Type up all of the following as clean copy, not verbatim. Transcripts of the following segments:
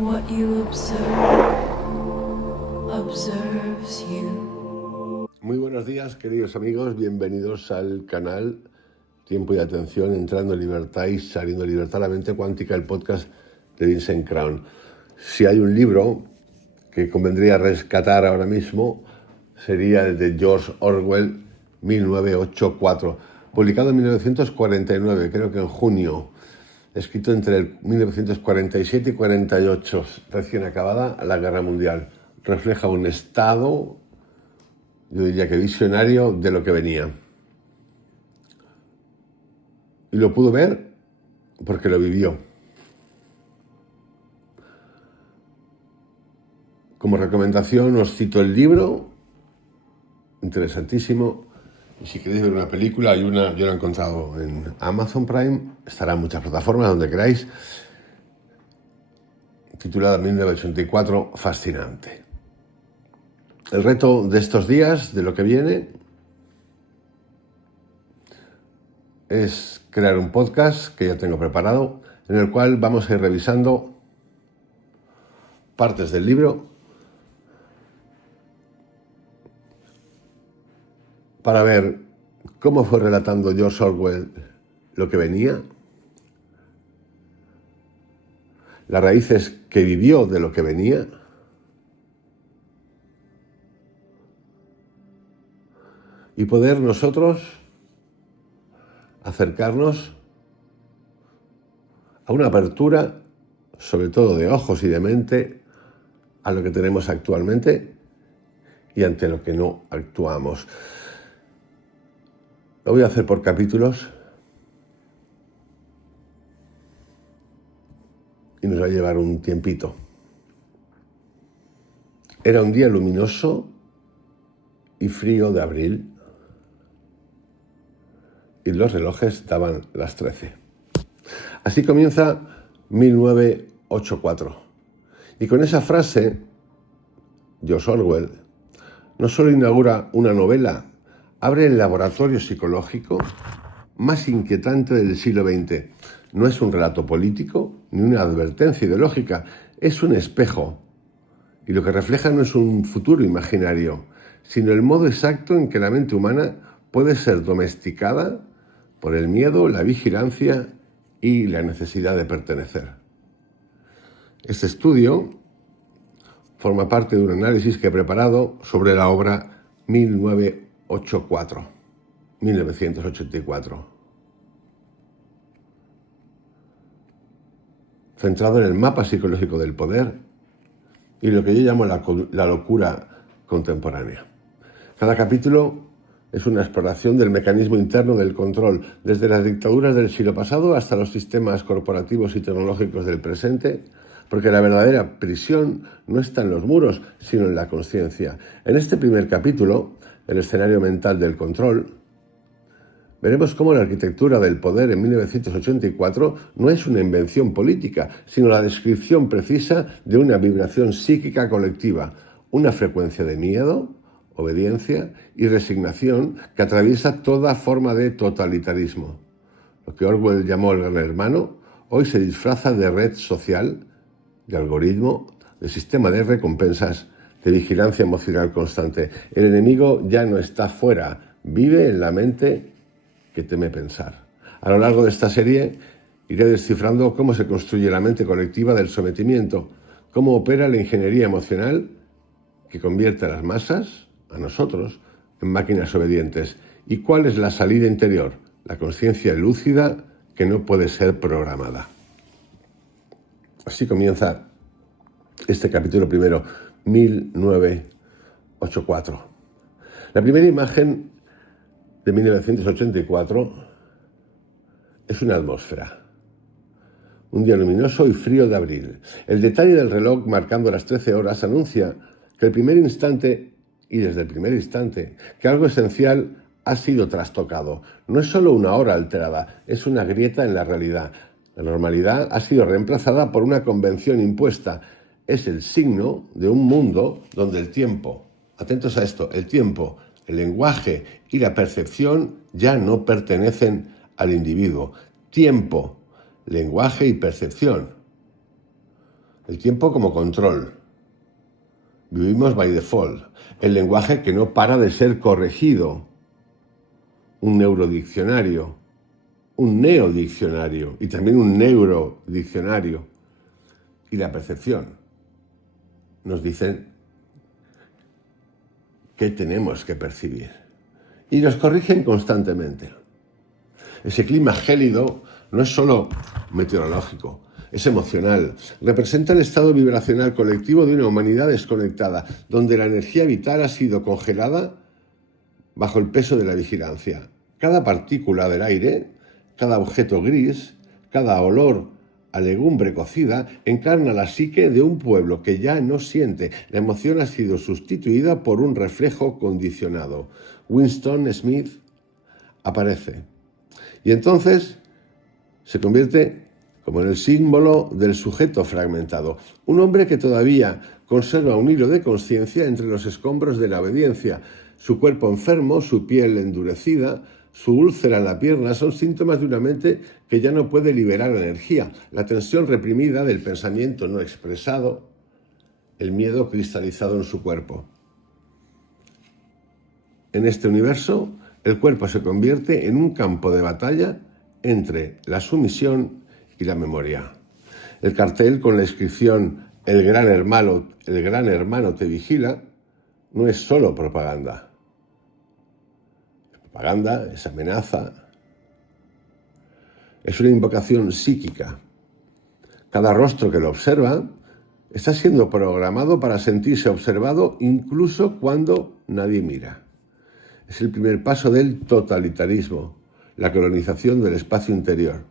What you observe observes you. Muy buenos días, queridos amigos, bienvenidos al canal Tiempo y Atención, entrando en libertad y saliendo de libertad, la mente cuántica, el podcast de Vincent Crown. Si hay un libro que convendría rescatar ahora mismo, sería el de George Orwell, 1984, publicado en 1949, creo que en junio, escrito entre el 1947 y 48, recién acabada la Guerra Mundial. Refleja un estado, yo diría que visionario, de lo que venía. Y lo pudo ver porque lo vivió. Como recomendación os cito el libro, interesantísimo. Y si queréis ver una película, yo la he encontrado en Amazon Prime, estará en muchas plataformas, donde queráis, titulada 1984, fascinante. El reto de estos días, de lo que viene, es crear un podcast que ya tengo preparado, en el cual vamos a ir revisando partes del libro para ver cómo fue relatando George Orwell lo que venía, las raíces que vivió de lo que venía, y poder nosotros acercarnos a una apertura, sobre todo de ojos y de mente, a lo que tenemos actualmente y ante lo que no actuamos. Lo voy a hacer por capítulos y nos va a llevar un tiempito. Era un día luminoso y frío de abril y los relojes daban las 13. Así comienza 1984. Y con esa frase, George Orwell no solo inaugura una novela, abre el laboratorio psicológico más inquietante del siglo XX. No es un relato político ni una advertencia ideológica, es un espejo. Y lo que refleja no es un futuro imaginario, sino el modo exacto en que la mente humana puede ser domesticada por el miedo, la vigilancia y la necesidad de pertenecer. Este estudio forma parte de un análisis que he preparado sobre la obra 1984, centrado en el mapa psicológico del poder y lo que yo llamo la locura contemporánea. Cada capítulo es una exploración del mecanismo interno del control, desde las dictaduras del siglo pasado hasta los sistemas corporativos y tecnológicos del presente, porque la verdadera prisión no está en los muros, sino en la conciencia. En este primer capítulo, el escenario mental del control, veremos cómo la arquitectura del poder en 1984 no es una invención política, sino la descripción precisa de una vibración psíquica colectiva, una frecuencia de miedo, obediencia y resignación que atraviesa toda forma de totalitarismo. Lo que Orwell llamó el gran hermano, hoy se disfraza de red social, de algoritmo, de sistema de recompensas, de vigilancia emocional constante. El enemigo ya no está fuera, vive en la mente que teme pensar. A lo largo de esta serie iré descifrando cómo se construye la mente colectiva del sometimiento, cómo opera la ingeniería emocional que convierte a las masas, a nosotros, en máquinas obedientes, y cuál es la salida interior, la conciencia lúcida que no puede ser programada. Así comienza este capítulo primero, 1984. La primera imagen de 1984 es una atmósfera. Un día luminoso y frío de abril. El detalle del reloj marcando las 13 horas anuncia que desde el primer instante, que algo esencial ha sido trastocado. No es solo una hora alterada, es una grieta en la realidad. La normalidad ha sido reemplazada por una convención impuesta. Es el signo de un mundo donde el tiempo, atentos a esto, el tiempo, el lenguaje y la percepción ya no pertenecen al individuo. Tiempo, lenguaje y percepción El tiempo como control. Vivimos by default. El lenguaje que no para de ser corregido. Un neurodiccionario, un neodiccionario y también un neurodiccionario. Y la percepción. Nos dicen qué tenemos que percibir. Y nos corrigen constantemente. Ese clima gélido no es solo meteorológico, es emocional. Representa el estado vibracional colectivo de una humanidad desconectada, donde la energía vital ha sido congelada bajo el peso de la vigilancia. Cada partícula del aire, cada objeto gris, cada olor a legumbre cocida encarna la psique de un pueblo que ya no siente. La emoción ha sido sustituida por un reflejo condicionado. Winston Smith aparece. Y entonces se convierte como en el símbolo del sujeto fragmentado. Un hombre que todavía conserva un hilo de conciencia entre los escombros de la obediencia. Su cuerpo enfermo, su piel endurecida, su úlcera en la pierna son síntomas de una mente que ya no puede liberar energía. La tensión reprimida del pensamiento no expresado, el miedo cristalizado en su cuerpo. En este universo, el cuerpo se convierte en un campo de batalla entre la sumisión y la memoria. El cartel con la inscripción El gran hermano te vigila no es solo propaganda. Es propaganda, es amenaza, es una invocación psíquica. Cada rostro que lo observa está siendo programado para sentirse observado incluso cuando nadie mira. Es el primer paso del totalitarismo, la colonización del espacio interior.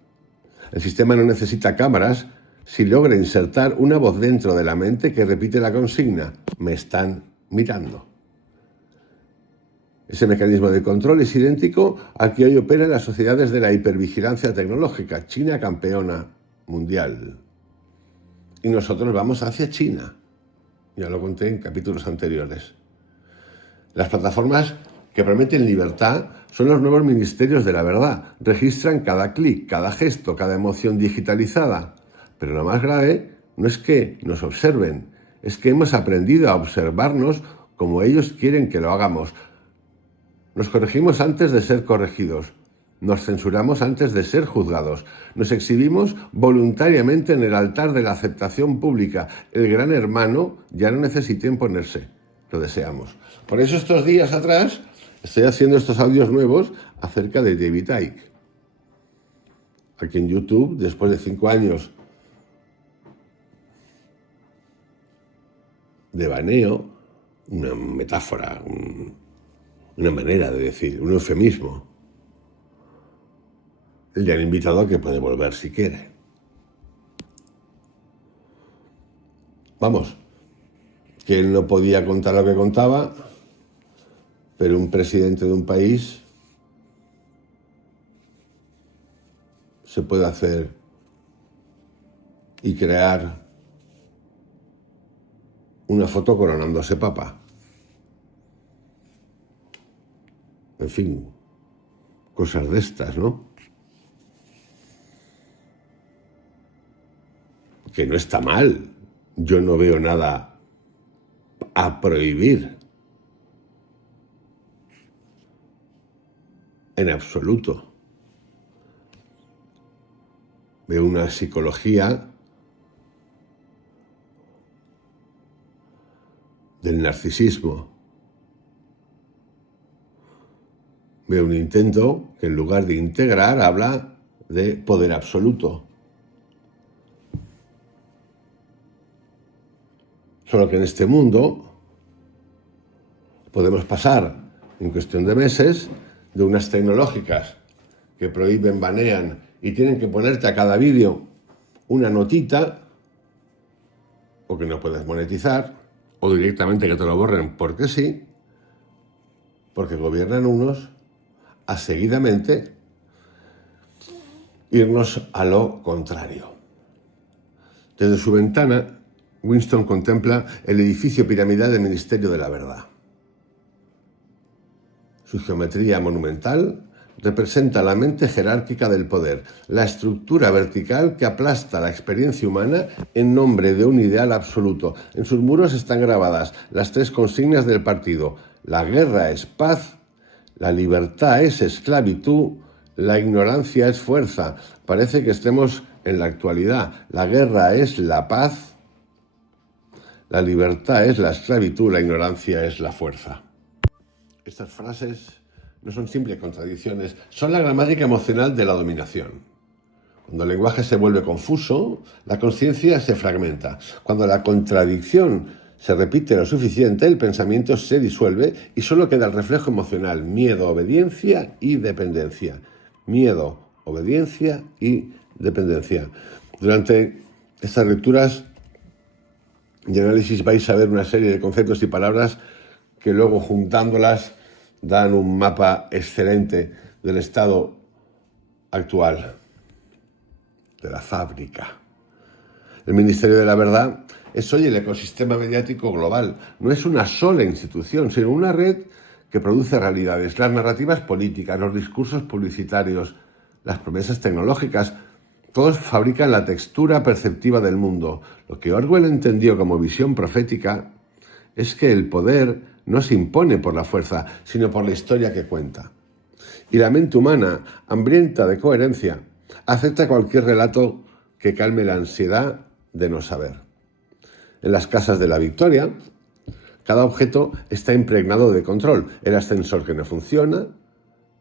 El sistema no necesita cámaras si logra insertar una voz dentro de la mente que repite la consigna: me están mirando. Ese mecanismo de control es idéntico al que hoy opera en las sociedades de la hipervigilancia tecnológica. China campeona mundial. Y nosotros vamos hacia China. Ya lo conté en capítulos anteriores. Las plataformas que prometen libertad son los nuevos ministerios de la verdad. Registran cada clic, cada gesto, cada emoción digitalizada. Pero lo más grave no es que nos observen, es que hemos aprendido a observarnos como ellos quieren que lo hagamos. Nos corregimos antes de ser corregidos. Nos censuramos antes de ser juzgados. Nos exhibimos voluntariamente en el altar de la aceptación pública. El gran hermano ya no necesita imponerse. Lo deseamos. Por eso estos días atrás estoy haciendo estos audios nuevos acerca de David Icke. Aquí en YouTube, después de 5 años de baneo, una metáfora, una manera de decir, un eufemismo. Le han invitado a que puede volver si quiere. Vamos, que él no podía contar lo que contaba, pero un presidente de un país se puede hacer y crear una foto coronándose papa. En fin, cosas de estas, ¿no? Que no está mal. Yo no veo nada a prohibir. En absoluto. Veo una psicología del narcisismo. Veo un intento que en lugar de integrar habla de poder absoluto. Solo que en este mundo podemos pasar en cuestión de meses de unas tecnológicas que prohíben, banean y tienen que ponerte a cada vídeo una notita, o que no puedes monetizar, o directamente que te lo borren porque sí, porque gobiernan unos, a seguidamente irnos a lo contrario. Desde su ventana, Winston contempla el edificio piramidal del Ministerio de la Verdad. Su geometría monumental representa la mente jerárquica del poder, la estructura vertical que aplasta la experiencia humana en nombre de un ideal absoluto. En sus muros están grabadas las 3 consignas del partido: la guerra es paz, la libertad es esclavitud, la ignorancia es fuerza. Parece que estemos en la actualidad. La guerra es la paz, la libertad es la esclavitud, la ignorancia es la fuerza. Estas frases no son simples contradicciones, son la gramática emocional de la dominación. Cuando el lenguaje se vuelve confuso, la conciencia se fragmenta. Cuando la contradicción se repite lo suficiente, el pensamiento se disuelve y solo queda el reflejo emocional: miedo, obediencia y dependencia. Miedo, obediencia y dependencia. Durante estas lecturas y análisis vais a ver una serie de conceptos y palabras que luego, juntándolas, dan un mapa excelente del estado actual de la fábrica. El Ministerio de la Verdad es hoy el ecosistema mediático global. No es una sola institución, sino una red que produce realidades, las narrativas políticas, los discursos publicitarios, las promesas tecnológicas. Todos fabrican la textura perceptiva del mundo. Lo que Orwell entendió como visión profética es que el poder no se impone por la fuerza, sino por la historia que cuenta. Y la mente humana, hambrienta de coherencia, acepta cualquier relato que calme la ansiedad de no saber. En las casas de la Victoria, cada objeto está impregnado de control. El ascensor que no funciona,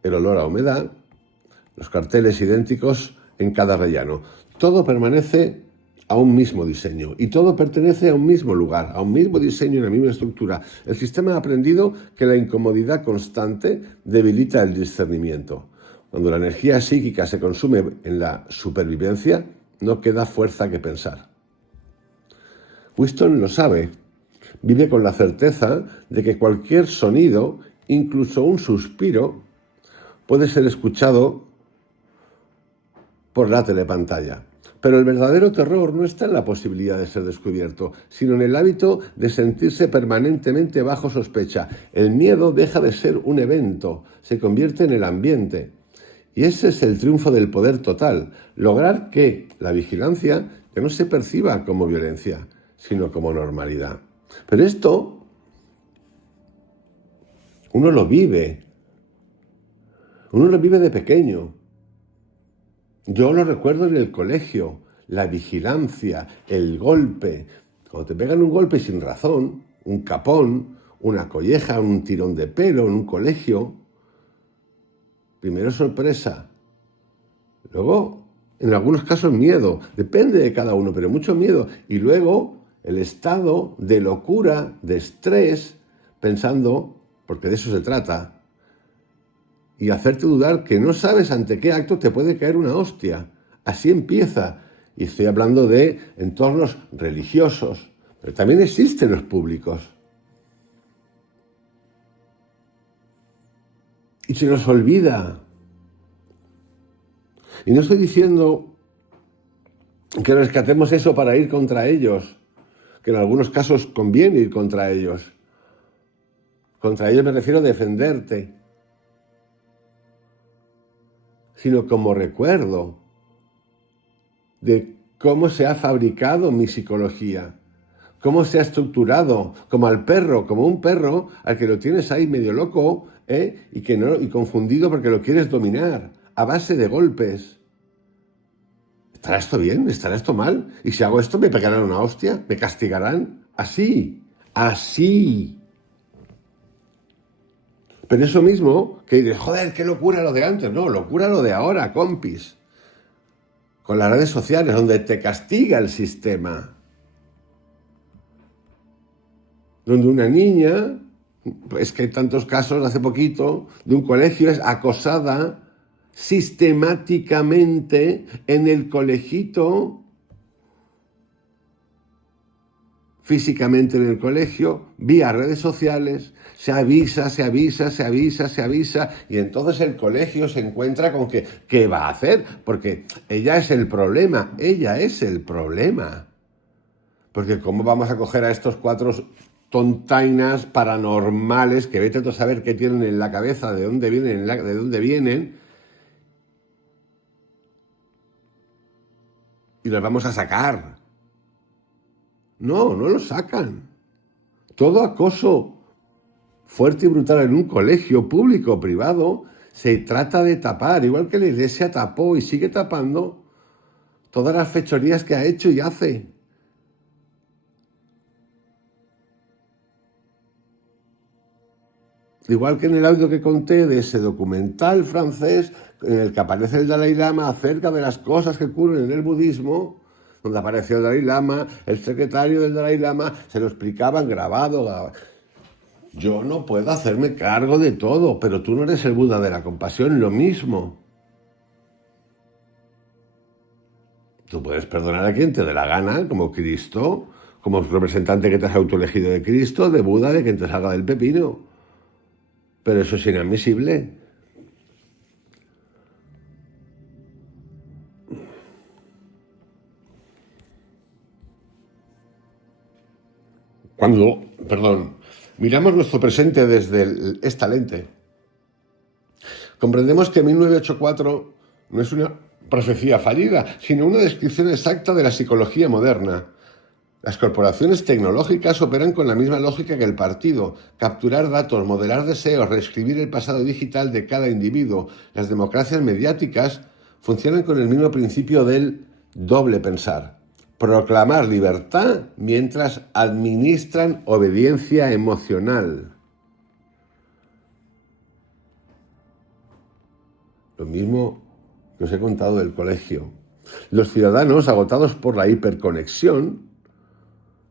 el olor a humedad, los carteles idénticos en cada rellano. Todo permanece a un mismo diseño y todo pertenece a un mismo lugar, a un mismo diseño y a una misma estructura. El sistema ha aprendido que la incomodidad constante debilita el discernimiento. Cuando la energía psíquica se consume en la supervivencia, no queda fuerza que pensar. Winston lo sabe. Vive con la certeza de que cualquier sonido, incluso un suspiro, puede ser escuchado por la telepantalla. Pero el verdadero terror no está en la posibilidad de ser descubierto, sino en el hábito de sentirse permanentemente bajo sospecha. El miedo deja de ser un evento, se convierte en el ambiente. Y ese es el triunfo del poder total, lograr que la vigilancia ya no se perciba como violencia, sino como normalidad. Pero esto uno lo vive de pequeño. Yo lo recuerdo en el colegio, la vigilancia, el golpe. Cuando te pegan un golpe sin razón, un capón, una colleja, un tirón de pelo en un colegio, primero sorpresa, luego, en algunos casos, miedo. Depende de cada uno, pero mucho miedo. Y luego, el estado de locura, de estrés, pensando, porque de eso se trata, y hacerte dudar que no sabes ante qué acto te puede caer una hostia. Así empieza. Y estoy hablando de entornos religiosos, pero también existen los públicos. Y se nos olvida. Y no estoy diciendo que rescatemos eso para ir contra ellos, que en algunos casos conviene ir contra ellos. Contra ellos me refiero a defenderte, sino como recuerdo de cómo se ha fabricado mi psicología, cómo se ha estructurado, como al perro, como un perro al que lo tienes ahí medio loco, y confundido porque lo quieres dominar, a base de golpes. ¿Estará esto bien? ¿Estará esto mal? ¿Y si hago esto me pegarán una hostia? ¿Me castigarán? Así. Pero eso mismo, que dices, joder, qué locura lo de antes. No, locura lo de ahora, compis. Con las redes sociales, donde te castiga el sistema. Donde una niña, es que hay tantos casos hace poquito, de un colegio es acosada sistemáticamente en el colegito, físicamente en el colegio, vía redes sociales, se avisa, y entonces el colegio se encuentra con que, ¿qué va a hacer? Porque ella es el problema. Porque ¿cómo vamos a coger a estos 4 tontainas paranormales que vete tú a saber qué tienen en la cabeza, de dónde vienen, y los vamos a sacar. No, no los sacan. Todo acoso fuerte y brutal en un colegio público o privado se trata de tapar, igual que la Iglesia tapó y sigue tapando todas las fechorías que ha hecho y hace. Igual que en el audio que conté de ese documental francés en el que aparece el Dalai Lama acerca de las cosas que ocurren en el budismo, donde apareció el Dalai Lama, el secretario del Dalai Lama, se lo explicaban grabado. Yo no puedo hacerme cargo de todo, pero tú no eres el Buda de la compasión, lo mismo. Tú puedes perdonar a quien te dé la gana, como Cristo, como representante que te has autoelegido de Cristo, de Buda, de quien te salga del pepino. Pero eso es inadmisible. Cuando, miramos nuestro presente desde esta lente, comprendemos que 1984 no es una profecía fallida, sino una descripción exacta de la psicología moderna. Las corporaciones tecnológicas operan con la misma lógica que el partido: capturar datos, modelar deseos, reescribir el pasado digital de cada individuo. Las democracias mediáticas funcionan con el mismo principio del doble pensar: proclamar libertad mientras administran obediencia emocional. Lo mismo que os he contado del colegio. Los ciudadanos, agotados por la hiperconexión,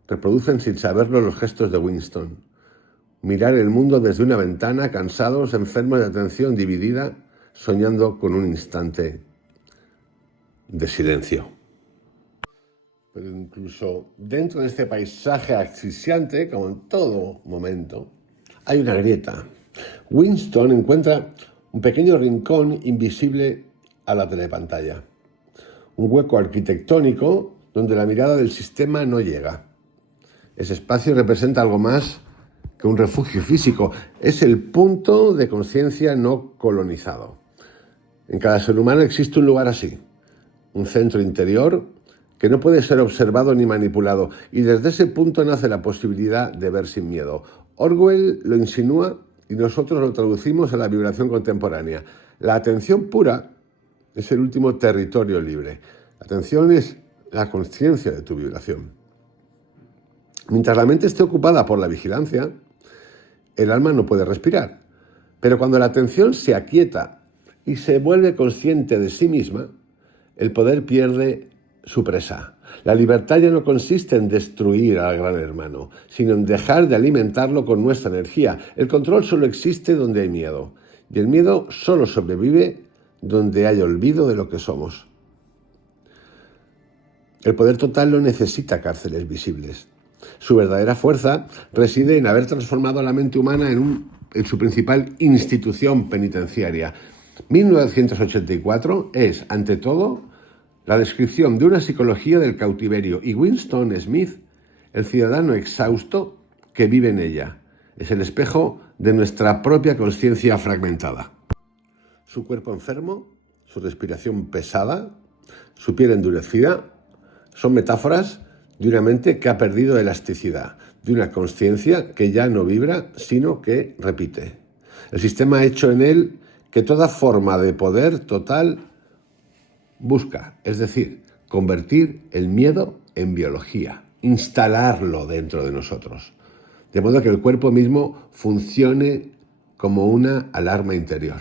reproducen sin saberlo los gestos de Winston. Mirar el mundo desde una ventana, cansados, enfermos de atención dividida, soñando con un instante de silencio. Pero incluso dentro de este paisaje asfixiante, como en todo momento, hay una grieta. Winston encuentra un pequeño rincón invisible a la telepantalla. Un hueco arquitectónico donde la mirada del sistema no llega. Ese espacio representa algo más que un refugio físico. Es el punto de conciencia no colonizado. En cada ser humano existe un lugar así, un centro interior que no puede ser observado ni manipulado, y desde ese punto nace la posibilidad de ver sin miedo. Orwell lo insinúa y nosotros lo traducimos a la vibración contemporánea. La atención pura es el último territorio libre. La atención es la conciencia de tu vibración. Mientras la mente esté ocupada por la vigilancia, el alma no puede respirar. Pero cuando la atención se aquieta y se vuelve consciente de sí misma, el poder pierde su presa. La libertad ya no consiste en destruir al gran hermano, sino en dejar de alimentarlo con nuestra energía. El control solo existe donde hay miedo, y el miedo solo sobrevive donde hay olvido de lo que somos. El poder total no necesita cárceles visibles. Su verdadera fuerza reside en haber transformado a la mente humana en su principal institución penitenciaria. 1984 es, ante todo, la descripción de una psicología del cautiverio, y Winston Smith, el ciudadano exhausto que vive en ella. Es el espejo de nuestra propia conciencia fragmentada. Su cuerpo enfermo, su respiración pesada, su piel endurecida, son metáforas de una mente que ha perdido elasticidad, de una conciencia que ya no vibra, sino que repite. El sistema ha hecho en él que toda forma de poder total busca, es decir, convertir el miedo en biología, instalarlo dentro de nosotros, de modo que el cuerpo mismo funcione como una alarma interior.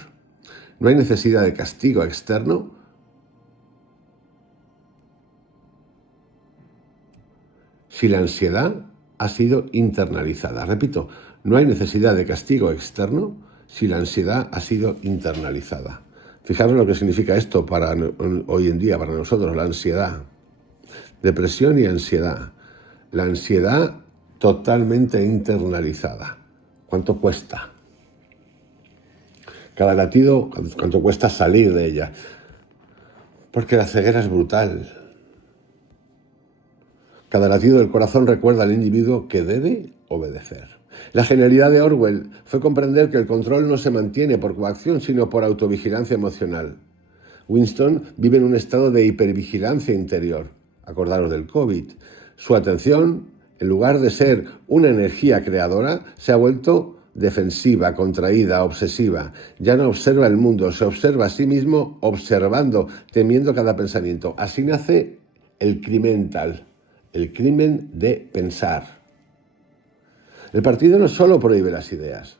No hay necesidad de castigo externo si la ansiedad ha sido internalizada. Repito, no hay necesidad de castigo externo si la ansiedad ha sido internalizada. Fijaros lo que significa esto para hoy en día, para nosotros, la ansiedad. Depresión y ansiedad. La ansiedad totalmente internalizada. ¿Cuánto cuesta? Cada latido, ¿cuánto cuesta salir de ella? Porque la ceguera es brutal. Cada latido del corazón recuerda al individuo que debe obedecer. La genialidad de Orwell fue comprender que el control no se mantiene por coacción, sino por autovigilancia emocional. Winston vive en un estado de hipervigilancia interior. Acordaros del COVID. Su atención, en lugar de ser una energía creadora, se ha vuelto defensiva, contraída, obsesiva. Ya no observa el mundo, se observa a sí mismo observando, temiendo cada pensamiento. Así nace el crimen tal, el crimen de pensar. El partido no solo prohíbe las ideas,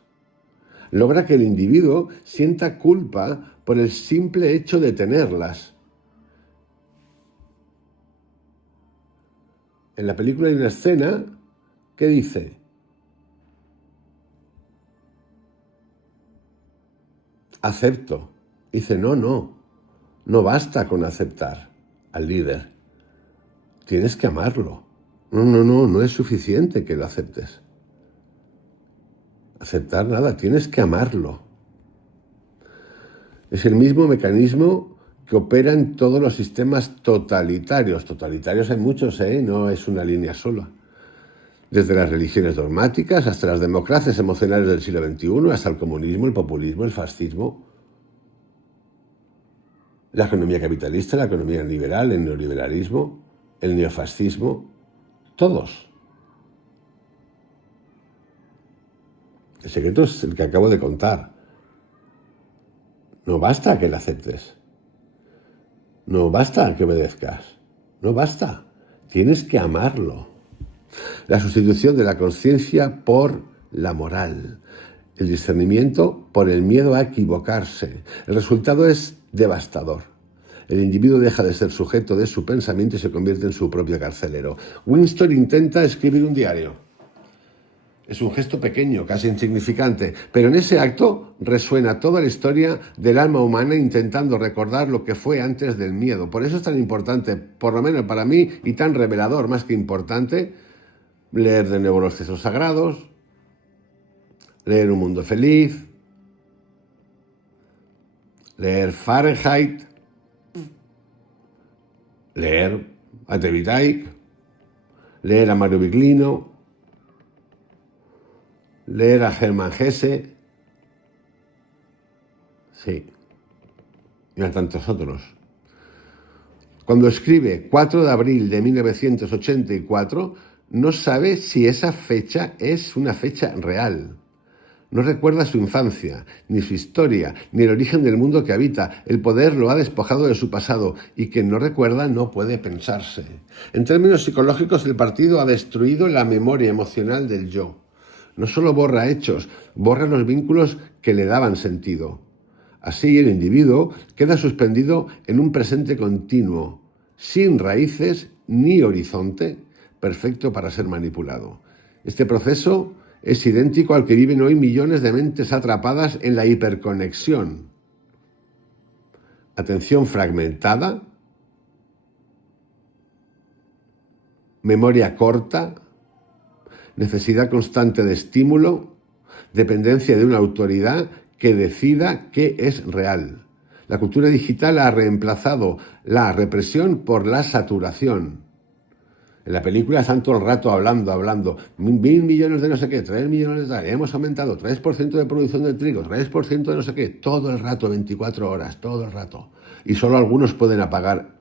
logra que el individuo sienta culpa por el simple hecho de tenerlas. En la película hay una escena que dice: acepto. Dice, no basta con aceptar al líder. Tienes que amarlo. No es suficiente que lo aceptes. Aceptar nada, tienes que amarlo. Es el mismo mecanismo que opera en todos los sistemas totalitarios. Totalitarios hay muchos, no es una línea sola. Desde las religiones dogmáticas hasta las democracias emocionales del siglo XXI, hasta el comunismo, el populismo, el fascismo, la economía capitalista, la economía liberal, el neoliberalismo, el neofascismo, todos. El secreto es el que acabo de contar. No basta que lo aceptes. No basta que obedezcas. No basta. Tienes que amarlo. La sustitución de la conciencia por la moral. El discernimiento por el miedo a equivocarse. El resultado es devastador. El individuo deja de ser sujeto de su pensamiento y se convierte en su propio carcelero. Winston intenta escribir un diario. Es un gesto pequeño, casi insignificante, pero en ese acto resuena toda la historia del alma humana intentando recordar lo que fue antes del miedo. Por eso es tan importante, por lo menos para mí, y tan revelador, más que importante, leer de nuevo los textos sagrados, leer Un Mundo Feliz, leer Fahrenheit, leer a David Icke, leer a Mario Biglino, leer a Hermann Hesse, sí, y a tantos otros. Cuando escribe 4 de abril de 1984, no sabe si esa fecha es una fecha real. No recuerda su infancia, ni su historia, ni el origen del mundo que habita. El poder lo ha despojado de su pasado y quien no recuerda no puede pensarse. En términos psicológicos, el partido ha destruido la memoria emocional del yo. No solo borra hechos, borra los vínculos que le daban sentido. Así el individuo queda suspendido en un presente continuo, sin raíces ni horizonte, perfecto para ser manipulado. Este proceso es idéntico al que viven hoy millones de mentes atrapadas en la hiperconexión. Atención fragmentada, memoria corta, necesidad constante de estímulo, dependencia de una autoridad que decida qué es real. La cultura digital ha reemplazado la represión por la saturación. En la película están todo el rato hablando, 1.000 millones de no sé qué, 3 millones de tal, hemos aumentado 3% de producción de trigo, 3% de no sé qué, todo el rato, 24 horas, todo el rato. Y solo algunos pueden apagar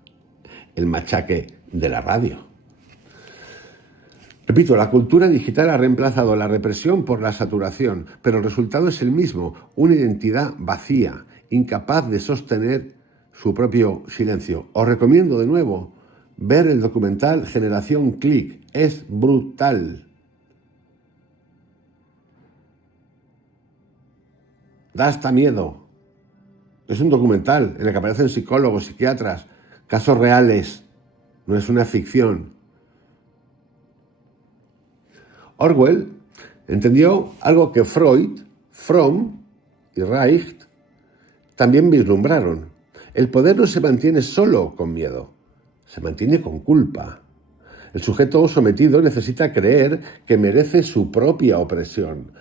el machaque de la radio. Repito, la cultura digital ha reemplazado la represión por la saturación, pero el resultado es el mismo, una identidad vacía, incapaz de sostener su propio silencio. Os recomiendo de nuevo ver el documental Generación Click, es brutal. Da hasta miedo. Es un documental en el que aparecen psicólogos, psiquiatras, casos reales, no es una ficción. Orwell entendió algo que Freud, Fromm y Reich también vislumbraron. El poder no se mantiene solo con miedo, se mantiene con culpa. El sujeto sometido necesita creer que merece su propia opresión.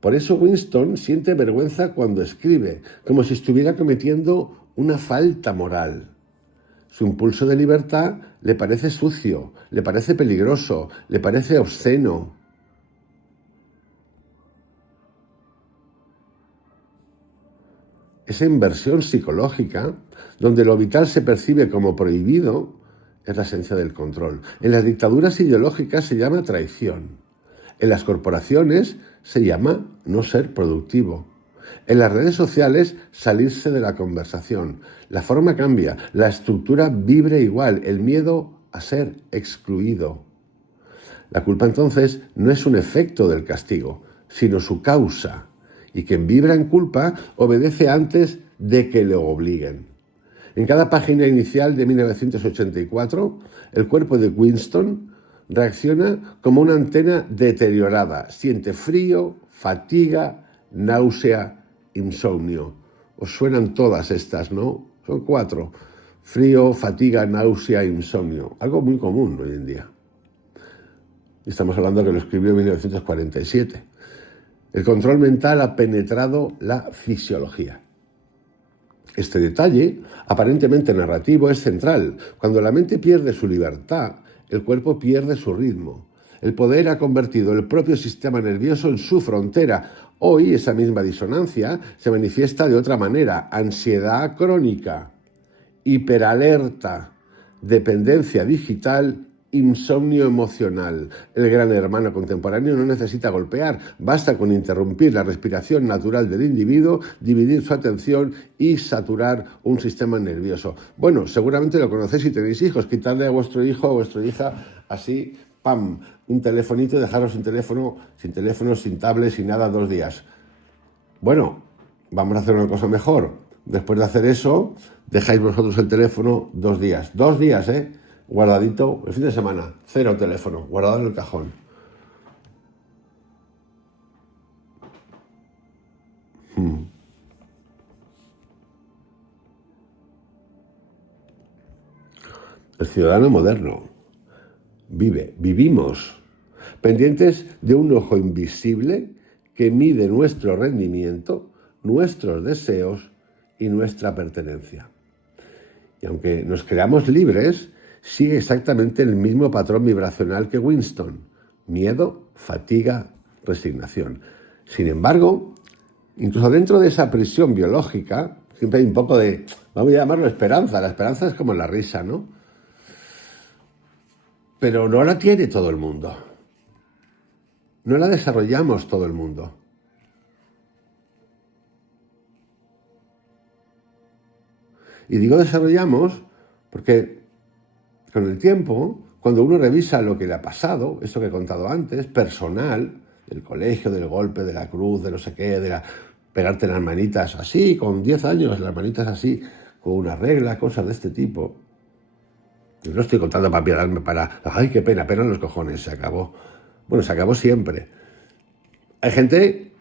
Por eso Winston siente vergüenza cuando escribe, como si estuviera cometiendo una falta moral. Su impulso de libertad le parece sucio, le parece peligroso, le parece obsceno. Esa inversión psicológica, donde lo vital se percibe como prohibido, es la esencia del control. En las dictaduras ideológicas se llama traición. En las corporaciones se llama no ser productivo. En las redes sociales, salirse de la conversación. La forma cambia, la estructura vibra igual, el miedo a ser excluido. La culpa entonces no es un efecto del castigo, sino su causa. Y quien vibra en culpa obedece antes de que le obliguen. En cada página inicial de 1984, el cuerpo de Winston reacciona como una antena deteriorada. Siente frío, fatiga, náusea, insomnio. Os suenan todas estas, ¿no? Son 4. Frío, fatiga, náusea, insomnio. Algo muy común hoy en día. Estamos hablando que lo escribió en 1947. El control mental ha penetrado la fisiología. Este detalle, aparentemente narrativo, es central. Cuando la mente pierde su libertad, el cuerpo pierde su ritmo. El poder ha convertido el propio sistema nervioso en su frontera. Hoy esa misma disonancia se manifiesta de otra manera. Ansiedad crónica, hiperalerta, dependencia digital, insomnio emocional. El gran hermano contemporáneo no necesita golpear, basta con interrumpir la respiración natural del individuo, dividir su atención y saturar un sistema nervioso. Bueno, seguramente lo conocéis si tenéis hijos, quitarle a vuestro hijo o a vuestra hija así, ¡pam!, un telefonito y dejarlo sin teléfono, sin tablet, sin nada, 2 días. Bueno, vamos a hacer una cosa mejor. Después de hacer eso, dejáis vosotros el teléfono 2 días. 2 días, guardadito, el fin de semana, 0 teléfono, guardado en el cajón. El ciudadano moderno vivimos pendientes de un ojo invisible que mide nuestro rendimiento, nuestros deseos y nuestra pertenencia. Y aunque nos creamos libres, sigue exactamente el mismo patrón vibracional que Winston: miedo, fatiga, resignación. Sin embargo, incluso dentro de esa prisión biológica, siempre hay un poco de, vamos a llamarlo esperanza. La esperanza es como la risa, ¿no? Pero no la tiene todo el mundo. No la desarrollamos todo el mundo. Y digo desarrollamos porque con el tiempo, cuando uno revisa lo que le ha pasado, eso que he contado antes, personal, del colegio, del golpe, de la cruz, de no sé qué, de pegarte las manitas así, con 10 años, las manitas así, con una regla, cosas de este tipo. Yo no estoy contando para pierdarme ay, qué pena los cojones, se acabó. Bueno, se acabó siempre. Hay gente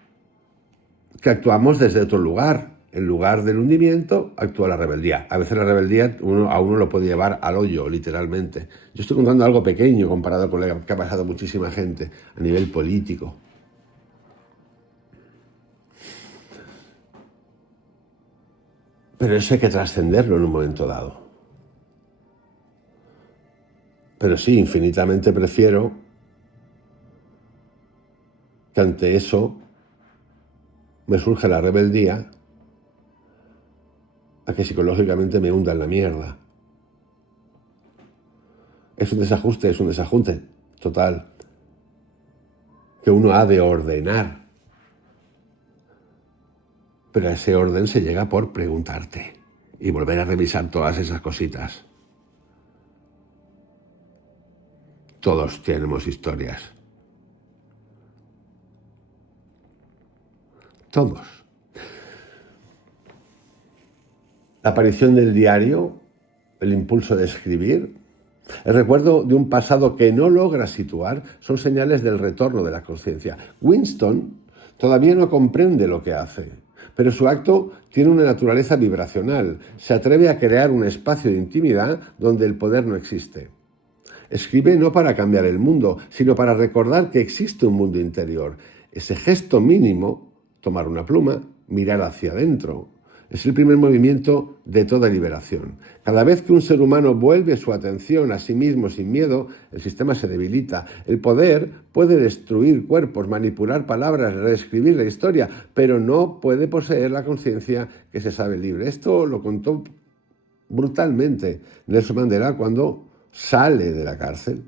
que actuamos desde otro lugar. En lugar del hundimiento, actúa la rebeldía. A veces la rebeldía a uno lo puede llevar al hoyo, literalmente. Yo estoy contando algo pequeño comparado con lo que ha pasado muchísima gente a nivel político. Pero eso hay que trascenderlo en un momento dado. Pero sí, infinitamente prefiero que ante eso me surja la rebeldía a que psicológicamente me hunda en la mierda. Es un desajuste total que uno ha de ordenar. Pero a ese orden se llega por preguntarte y volver a revisar todas esas cositas. Todos tenemos historias. Todos. La aparición del diario, el impulso de escribir, el recuerdo de un pasado que no logra situar, son señales del retorno de la conciencia. Winston todavía no comprende lo que hace, pero su acto tiene una naturaleza vibracional. Se atreve a crear un espacio de intimidad donde el poder no existe. Escribe no para cambiar el mundo, sino para recordar que existe un mundo interior. Ese gesto mínimo, tomar una pluma, mirar hacia adentro, es el primer movimiento de toda liberación. Cada vez que un ser humano vuelve su atención a sí mismo sin miedo, el sistema se debilita. El poder puede destruir cuerpos, manipular palabras, reescribir la historia, pero no puede poseer la conciencia que se sabe libre. Esto lo contó brutalmente Nelson Mandela cuando sale de la cárcel,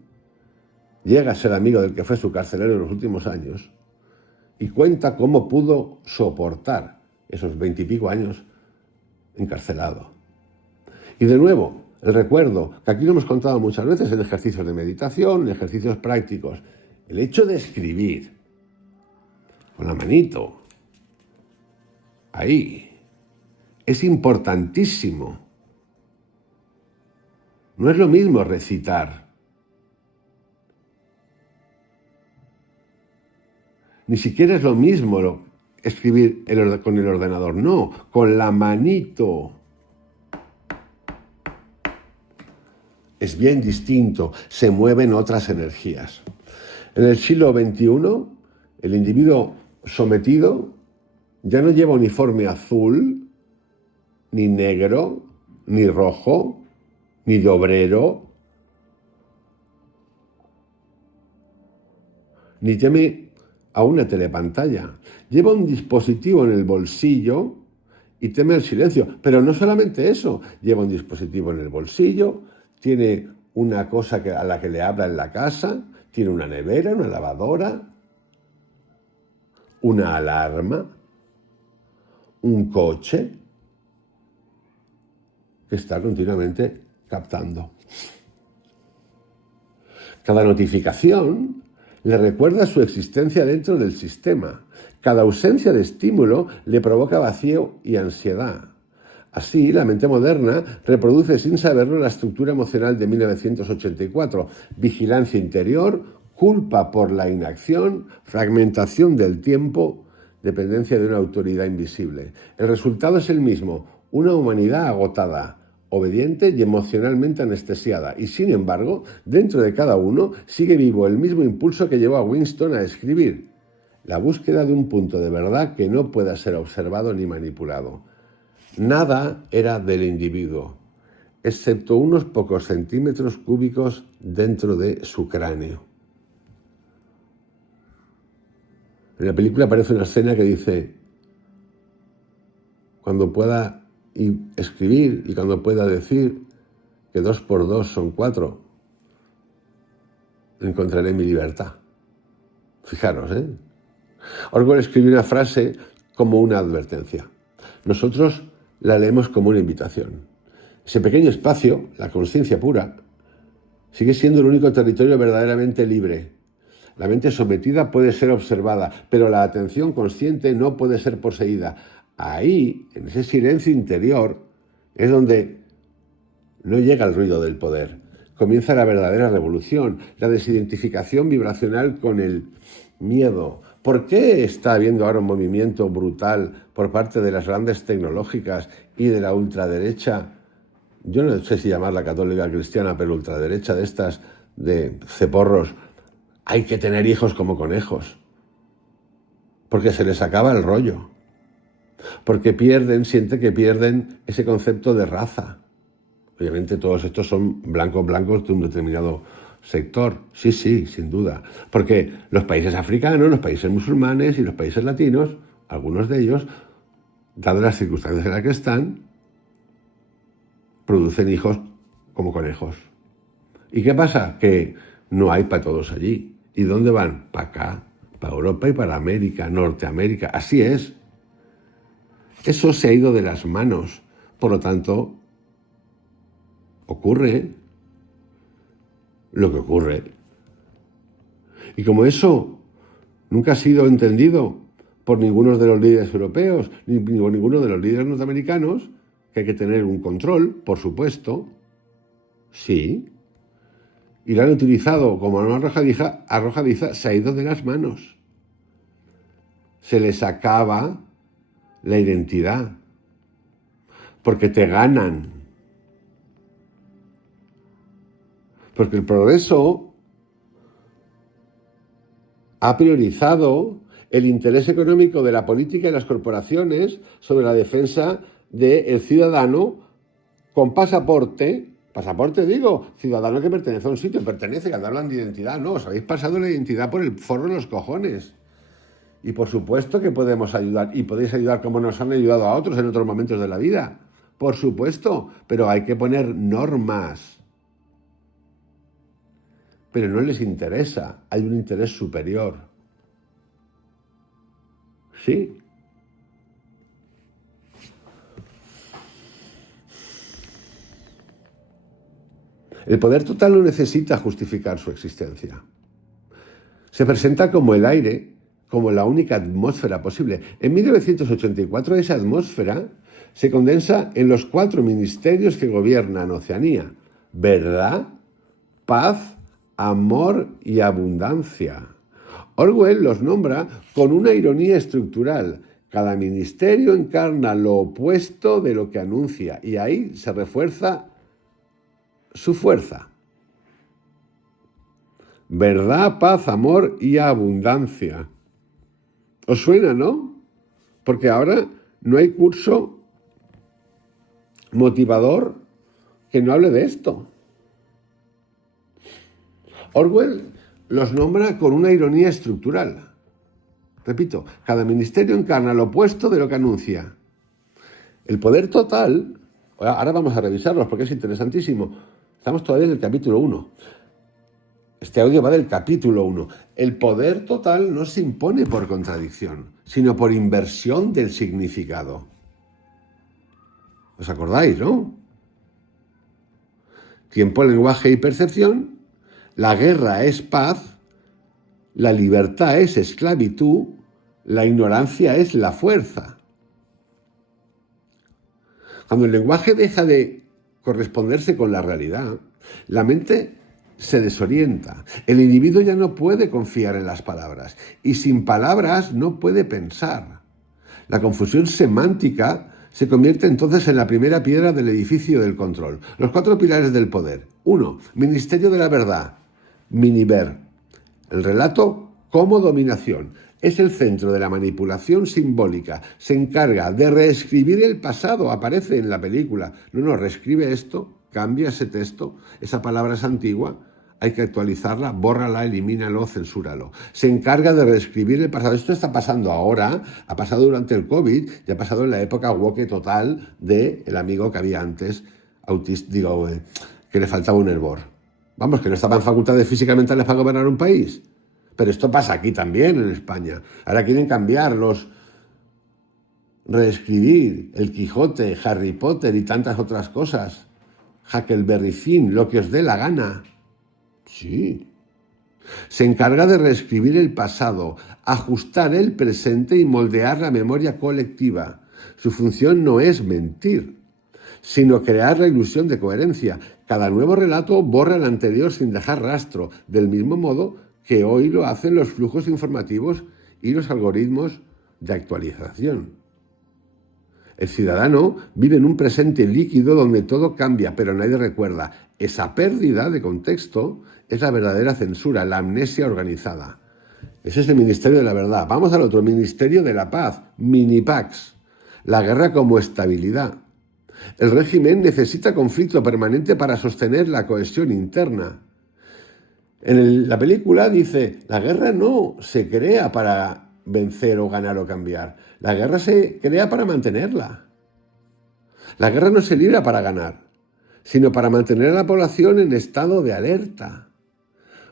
llega a ser amigo del que fue su carcelero en los últimos años y cuenta cómo pudo soportar esos 20 y pico años encarcelado. Y de nuevo, el recuerdo, que aquí lo hemos contado muchas veces en ejercicios de meditación, en ejercicios prácticos, el hecho de escribir con la manito, ahí, es importantísimo. No es lo mismo recitar. Ni siquiera es lo mismo escribir con el ordenador, no, con la manito. Es bien distinto, se mueven otras energías. En el siglo XXI, el individuo sometido ya no lleva uniforme azul, ni negro, ni rojo, ni de obrero, ni teme a una telepantalla. Lleva un dispositivo en el bolsillo y teme el silencio. Pero no solamente eso, lleva un dispositivo en el bolsillo, tiene una cosa a la que le habla en la casa, tiene una nevera, una lavadora, una alarma, un coche que está continuamente captando. Cada notificación le recuerda su existencia dentro del sistema. Cada ausencia de estímulo le provoca vacío y ansiedad. Así, la mente moderna reproduce sin saberlo la estructura emocional de 1984. Vigilancia interior, culpa por la inacción, fragmentación del tiempo, dependencia de una autoridad invisible. El resultado es el mismo, una humanidad agotada, obediente y emocionalmente anestesiada. Y sin embargo, dentro de cada uno sigue vivo el mismo impulso que llevó a Winston a escribir: la búsqueda de un punto de verdad que no pueda ser observado ni manipulado. Nada era del individuo, excepto unos pocos centímetros cúbicos dentro de su cráneo. En la película aparece una escena que dice: cuando pueda escribir y cuando pueda decir que 2 por 2 son 4, encontraré mi libertad. Fijaros, Orwell escribió una frase como una advertencia. Nosotros la leemos como una invitación. Ese pequeño espacio, la conciencia pura, sigue siendo el único territorio verdaderamente libre. La mente sometida puede ser observada, pero la atención consciente no puede ser poseída. Ahí, en ese silencio interior, es donde no llega el ruido del poder. Comienza la verdadera revolución, la desidentificación vibracional con el miedo. ¿Por qué está habiendo ahora un movimiento brutal por parte de las grandes tecnológicas y de la ultraderecha? Yo no sé si llamarla católica cristiana, pero ultraderecha de estas, de ceporros. Hay que tener hijos como conejos, porque se les acaba el rollo, porque sienten que pierden ese concepto de raza. Obviamente todos estos son blancos de un determinado sector, sí, sin duda, porque los países africanos, los países musulmanes y los países latinos, algunos de ellos, dadas las circunstancias en las que están, producen hijos como conejos. ¿Y qué pasa? Que no hay para todos allí. ¿Y dónde van? Para acá, para Europa y para América, Norteamérica. Así es. Eso se ha ido de las manos. Por lo tanto, ocurre lo que ocurre. Y como eso nunca ha sido entendido por ninguno de los líderes europeos, ni por ninguno de los líderes norteamericanos, que hay que tener un control, por supuesto, sí, y lo han utilizado como arma arrojadiza, se ha ido de las manos. Se les acaba la identidad, porque te ganan. Porque el progreso ha priorizado el interés económico de la política y las corporaciones sobre la defensa del ciudadano con pasaporte digo, ciudadano que pertenece a un sitio, que hablan de identidad, no, os habéis pasado la identidad por el forro de los cojones. Y por supuesto que podemos ayudar, y podéis ayudar como nos han ayudado a otros en otros momentos de la vida, por supuesto, pero hay que poner normas. pero no les interesa, hay un interés superior. ¿Sí? El poder total no necesita justificar su existencia. Se presenta como el aire, como la única atmósfera posible. En 1984 esa atmósfera se condensa en los 4 ministerios que gobiernan Oceanía: verdad, paz, amor y abundancia. Orwell los nombra con una ironía estructural. Cada ministerio encarna lo opuesto de lo que anuncia y ahí se refuerza su fuerza. Verdad, paz, amor y abundancia. ¿Os suena, no? Porque ahora no hay curso motivador que no hable de esto. Orwell los nombra con una ironía estructural. Repito, cada ministerio encarna lo opuesto de lo que anuncia. El poder total, ahora vamos a revisarlos porque es interesantísimo. Estamos todavía en el capítulo 1. Este audio va del capítulo 1. El poder total no se impone por contradicción, sino por inversión del significado. ¿Os acordáis, no? Tiempo, lenguaje y percepción. La guerra es paz. La libertad es esclavitud. La ignorancia es la fuerza. Cuando el lenguaje deja de corresponderse con la realidad, la mente se desorienta. El individuo ya no puede confiar en las palabras y sin palabras no puede pensar. La confusión semántica se convierte entonces en la primera piedra del edificio del control. Los 4 pilares del poder. 1. Ministerio de la verdad. Miniver. El relato como dominación. Es el centro de la manipulación simbólica. Se encarga de reescribir el pasado. Aparece en la película. No, reescribe esto, cambia ese texto. Esa palabra es antigua. Hay que actualizarla, bórrala, elimínalo, censúralo. Se encarga de reescribir el pasado. Esto está pasando ahora, ha pasado durante el COVID y ha pasado en la época woke total del amigo que había antes, autista, que le faltaba un hervor. Vamos, que no estaban facultades físicas mentales para gobernar un país. Pero esto pasa aquí también, en España. Ahora quieren cambiarlos, reescribir el Quijote, Harry Potter y tantas otras cosas. Huckleberry Finn, lo que os dé la gana. Sí. Se encarga de reescribir el pasado, ajustar el presente y moldear la memoria colectiva. Su función no es mentir, sino crear la ilusión de coherencia. Cada nuevo relato borra el anterior sin dejar rastro, del mismo modo que hoy lo hacen los flujos informativos y los algoritmos de actualización. El ciudadano vive en un presente líquido donde todo cambia, pero nadie recuerda. Esa pérdida de contexto es la verdadera censura, la amnesia organizada. Ese es el Ministerio de la Verdad. Vamos al otro, Ministerio de la Paz, Minipax. La guerra como estabilidad. El régimen necesita conflicto permanente para sostener la cohesión interna. En la película dice, la guerra no se crea para vencer o ganar o cambiar. La guerra se crea para mantenerla. La guerra no se libra para ganar, sino para mantener a la población en estado de alerta.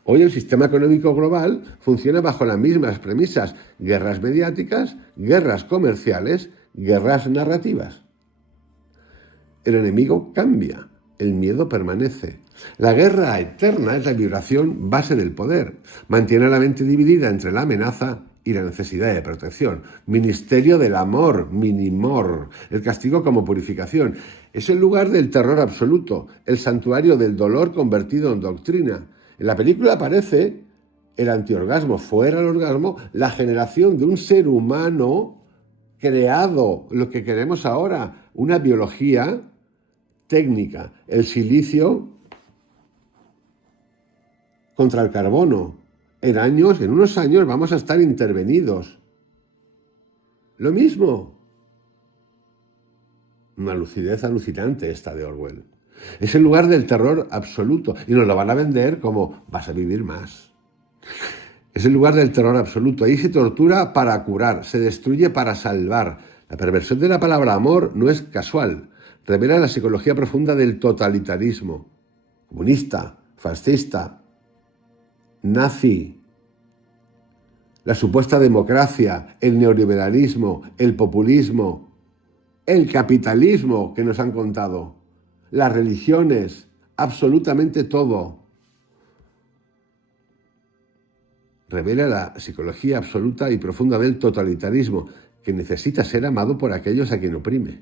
Hoy el sistema económico global funciona bajo las mismas premisas: guerras mediáticas, guerras comerciales, guerras narrativas. El enemigo cambia, el miedo permanece. La guerra eterna es la vibración base del poder. Mantiene a la mente dividida entre la amenaza y la necesidad de protección. Ministerio del amor, minimor. El castigo como purificación. Es el lugar del terror absoluto, el santuario del dolor convertido en doctrina. En la película aparece el antiorgasmo, fuera el orgasmo, la generación de un ser humano creado, lo que queremos ahora, una biología técnica, el silicio contra el carbono. En unos años vamos a estar intervenidos. Lo mismo. Una lucidez alucinante esta de Orwell. Es el lugar del terror absoluto y nos lo van a vender como vas a vivir más. Es el lugar del terror absoluto. Ahí se tortura para curar, se destruye para salvar. La perversión de la palabra amor no es casual. Revela la psicología profunda del totalitarismo. Comunista, fascista, nazi, la supuesta democracia, el neoliberalismo, el populismo, el capitalismo que nos han contado, las religiones, absolutamente todo. Revela la psicología absoluta y profunda del totalitarismo, que necesita ser amado por aquellos a quien oprime.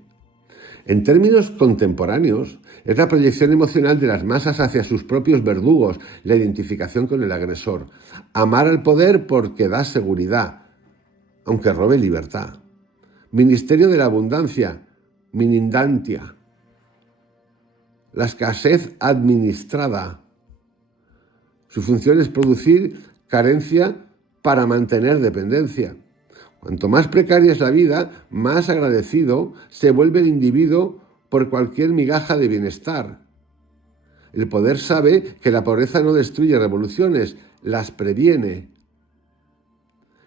En términos contemporáneos, es la proyección emocional de las masas hacia sus propios verdugos, la identificación con el agresor. Amar al poder porque da seguridad, aunque robe libertad. Ministerio de la abundancia, minindantia. La escasez administrada. Su función es producir carencia para mantener dependencia. Cuanto más precaria es la vida, más agradecido se vuelve el individuo por cualquier migaja de bienestar. El poder sabe que la pobreza no destruye revoluciones, las previene.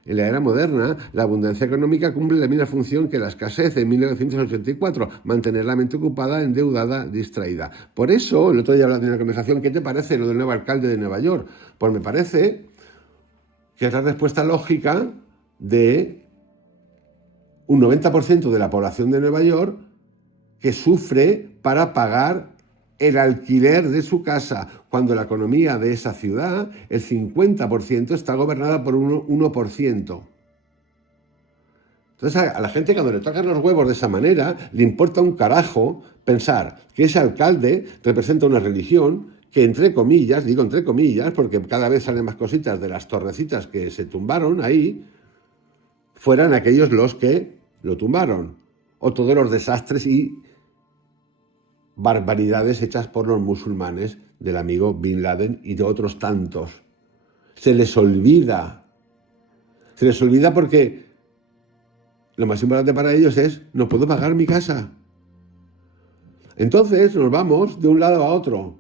En la era moderna, la abundancia económica cumple la misma función que la escasez en 1984, mantener la mente ocupada, endeudada, distraída. Por eso, el otro día hablando en una conversación, ¿qué te parece lo del nuevo alcalde de Nueva York? Pues me parece que es la respuesta lógica de un 90% de la población de Nueva York que sufre para pagar el alquiler de su casa, cuando la economía de esa ciudad, el 50% está gobernada por un 1%. Entonces a la gente, cuando le tocan los huevos de esa manera, le importa un carajo pensar que ese alcalde representa una religión que, entre comillas, digo entre comillas, porque cada vez salen más cositas de las torrecitas que se tumbaron ahí, fueran aquellos los que lo tumbaron, o todos los desastres y barbaridades hechas por los musulmanes del amigo Bin Laden y de otros tantos. Se les olvida porque lo más importante para ellos es: no puedo pagar mi casa. Entonces nos vamos de un lado a otro.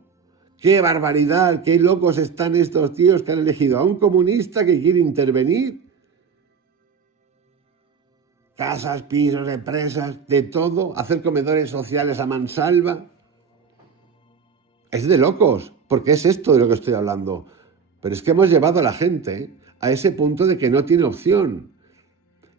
¡Qué barbaridad! ¡Qué locos están estos tíos que han elegido a un comunista que quiere intervenir! Casas, pisos, empresas, de todo, hacer comedores sociales a mansalva. Es de locos, porque es esto de lo que estoy hablando. Pero es que hemos llevado a la gente a ese punto de que no tiene opción.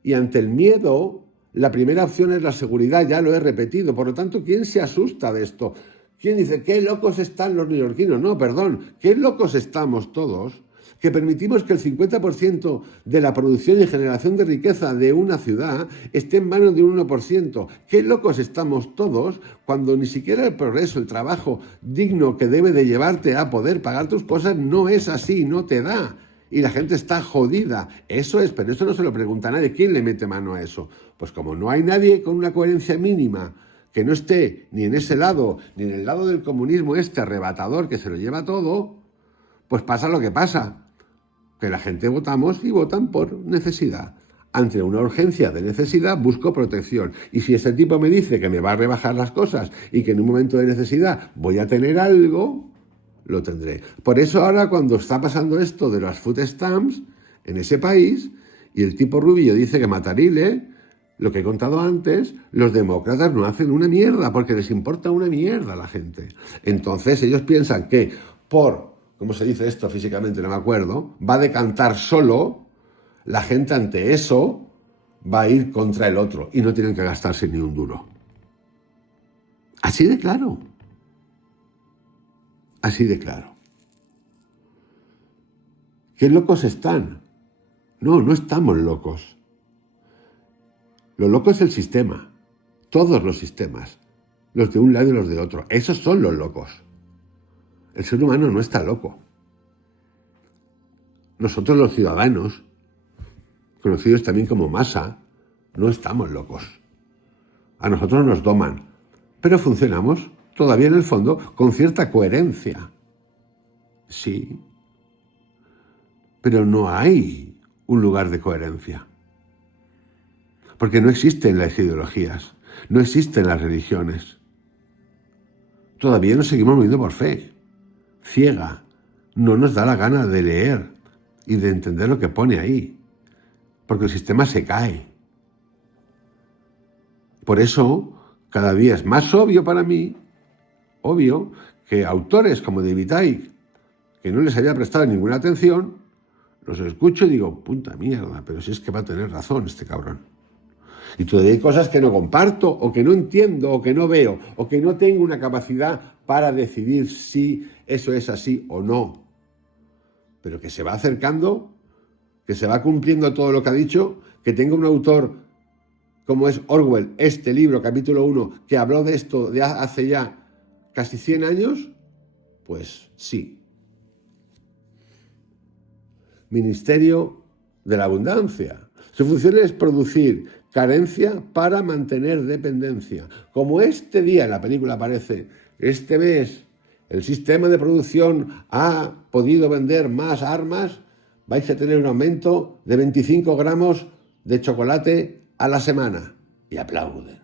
Y ante el miedo, la primera opción es la seguridad, ya lo he repetido. Por lo tanto, ¿quién se asusta de esto? ¿Quién dice, qué locos están los neoyorquinos? No, perdón, qué locos estamos todos, que permitimos que el 50% de la producción y generación de riqueza de una ciudad esté en manos de un 1%. Qué locos estamos todos cuando ni siquiera el progreso, el trabajo digno que debe de llevarte a poder pagar tus cosas no es así, no te da. Y la gente está jodida. Eso es, pero eso no se lo pregunta a nadie. ¿Quién le mete mano a eso? Pues como no hay nadie con una coherencia mínima que no esté ni en ese lado, ni en el lado del comunismo este arrebatador que se lo lleva todo, pues pasa lo que pasa, que la gente votamos y votan por necesidad. Ante una urgencia de necesidad busco protección. Y si ese tipo me dice que me va a rebajar las cosas y que en un momento de necesidad voy a tener algo, lo tendré. Por eso ahora, cuando está pasando esto de las food stamps en ese país y el tipo Rubio dice que Matarile, lo que he contado antes, los demócratas no hacen una mierda porque les importa una mierda a la gente. Entonces ellos piensan que por, ¿cómo se dice esto físicamente? No me acuerdo. Va a decantar solo, la gente ante eso va a ir contra el otro y no tienen que gastarse ni un duro. Así de claro. Así de claro. ¿Qué locos están? No, no estamos locos. Lo loco es el sistema. Todos los sistemas. Los de un lado y los de otro. Esos son los locos. El ser humano no está loco. Nosotros los ciudadanos, conocidos también como masa, no estamos locos. A nosotros nos doman, pero funcionamos todavía en el fondo con cierta coherencia. Sí, pero no hay un lugar de coherencia. Porque no existen las ideologías, no existen las religiones. Todavía nos seguimos moviendo por fe, ciega. No nos da la gana de leer y de entender lo que pone ahí, porque el sistema se cae. Por eso, cada día es más obvio para mí, obvio, que autores como David Icke, que no les había prestado ninguna atención, los escucho y digo, puta mierda, pero si es que va a tener razón este cabrón. Y todavía hay cosas que no comparto, o que no entiendo, o que no veo, o que no tengo una capacidad para decidir si eso es así o no. Pero que se va acercando, que se va cumpliendo todo lo que ha dicho, que tenga un autor como es Orwell, este libro, capítulo 1, que habló de esto de hace ya casi 100 años, pues sí. Ministerio de la Abundancia. Su función es producir carencia para mantener dependencia. Como este día en la película aparece, este mes el sistema de producción ha podido vender más armas, vais a tener un aumento de 25 gramos de chocolate a la semana. Y aplauden.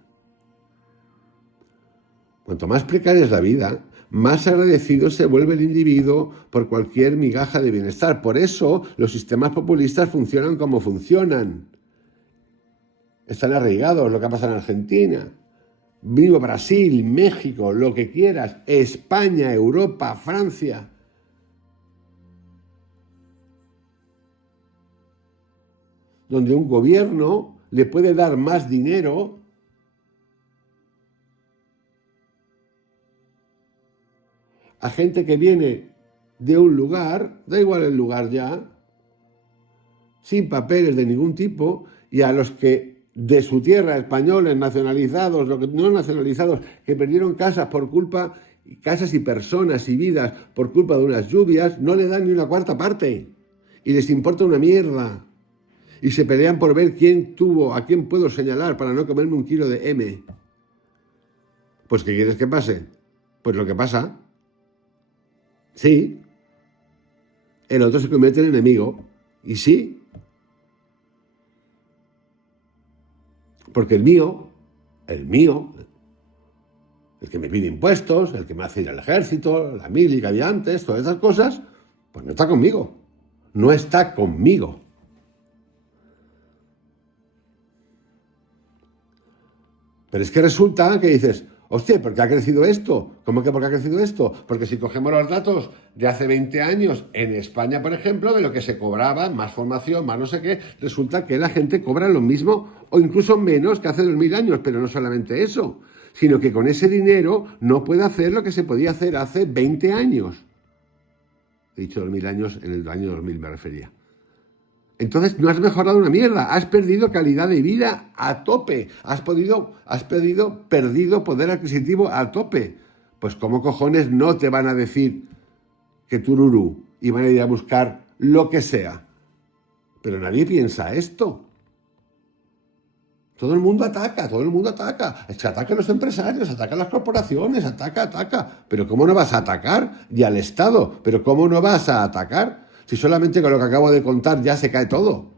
Cuanto más precaria es la vida, más agradecido se vuelve el individuo por cualquier migaja de bienestar. Por eso los sistemas populistas funcionan como funcionan. Están arraigados, lo que ha pasado en Argentina. Vivo Brasil, México, lo que quieras, España, Europa, Francia. Donde un gobierno le puede dar más dinero a gente que viene de un lugar, da igual el lugar ya, sin papeles de ningún tipo, y a los que de su tierra, españoles, nacionalizados, lo que no nacionalizados, que perdieron casas por culpa, casas y personas y vidas por culpa de unas lluvias, no le dan ni una cuarta parte. Y les importa una mierda. Y se pelean por ver quién tuvo, a quién puedo señalar para no comerme un kilo de M. Pues ¿qué quieres que pase? Pues lo que pasa. Sí. El otro se convierte en enemigo. Y sí. Porque el mío, el que me pide impuestos, el que me hace ir al ejército, la mili que había antes, todas esas cosas, pues no está conmigo. No está conmigo. Pero es que resulta que dices, hostia, ¿por qué ha crecido esto? ¿Cómo que por qué ha crecido esto? Porque si cogemos los datos de hace 20 años en España, por ejemplo, de lo que se cobraba, más formación, más no sé qué, resulta que la gente cobra lo mismo o incluso menos que hace 2000 años, pero no solamente eso, sino que con ese dinero no puede hacer lo que se podía hacer hace 20 años. He dicho 2000 años, en el año 2000 me refería. Entonces no has mejorado una mierda, has perdido calidad de vida a tope, has perdido poder adquisitivo a tope. Pues ¿cómo cojones no te van a decir que tururú y van a ir a buscar lo que sea? Pero nadie piensa esto. Todo el mundo ataca, Es que atacan los empresarios, atacan las corporaciones, ataca. Pero ¿cómo no vas a atacar? Y al Estado, pero ¿cómo no vas a atacar? Si solamente con lo que acabo de contar ya se cae todo.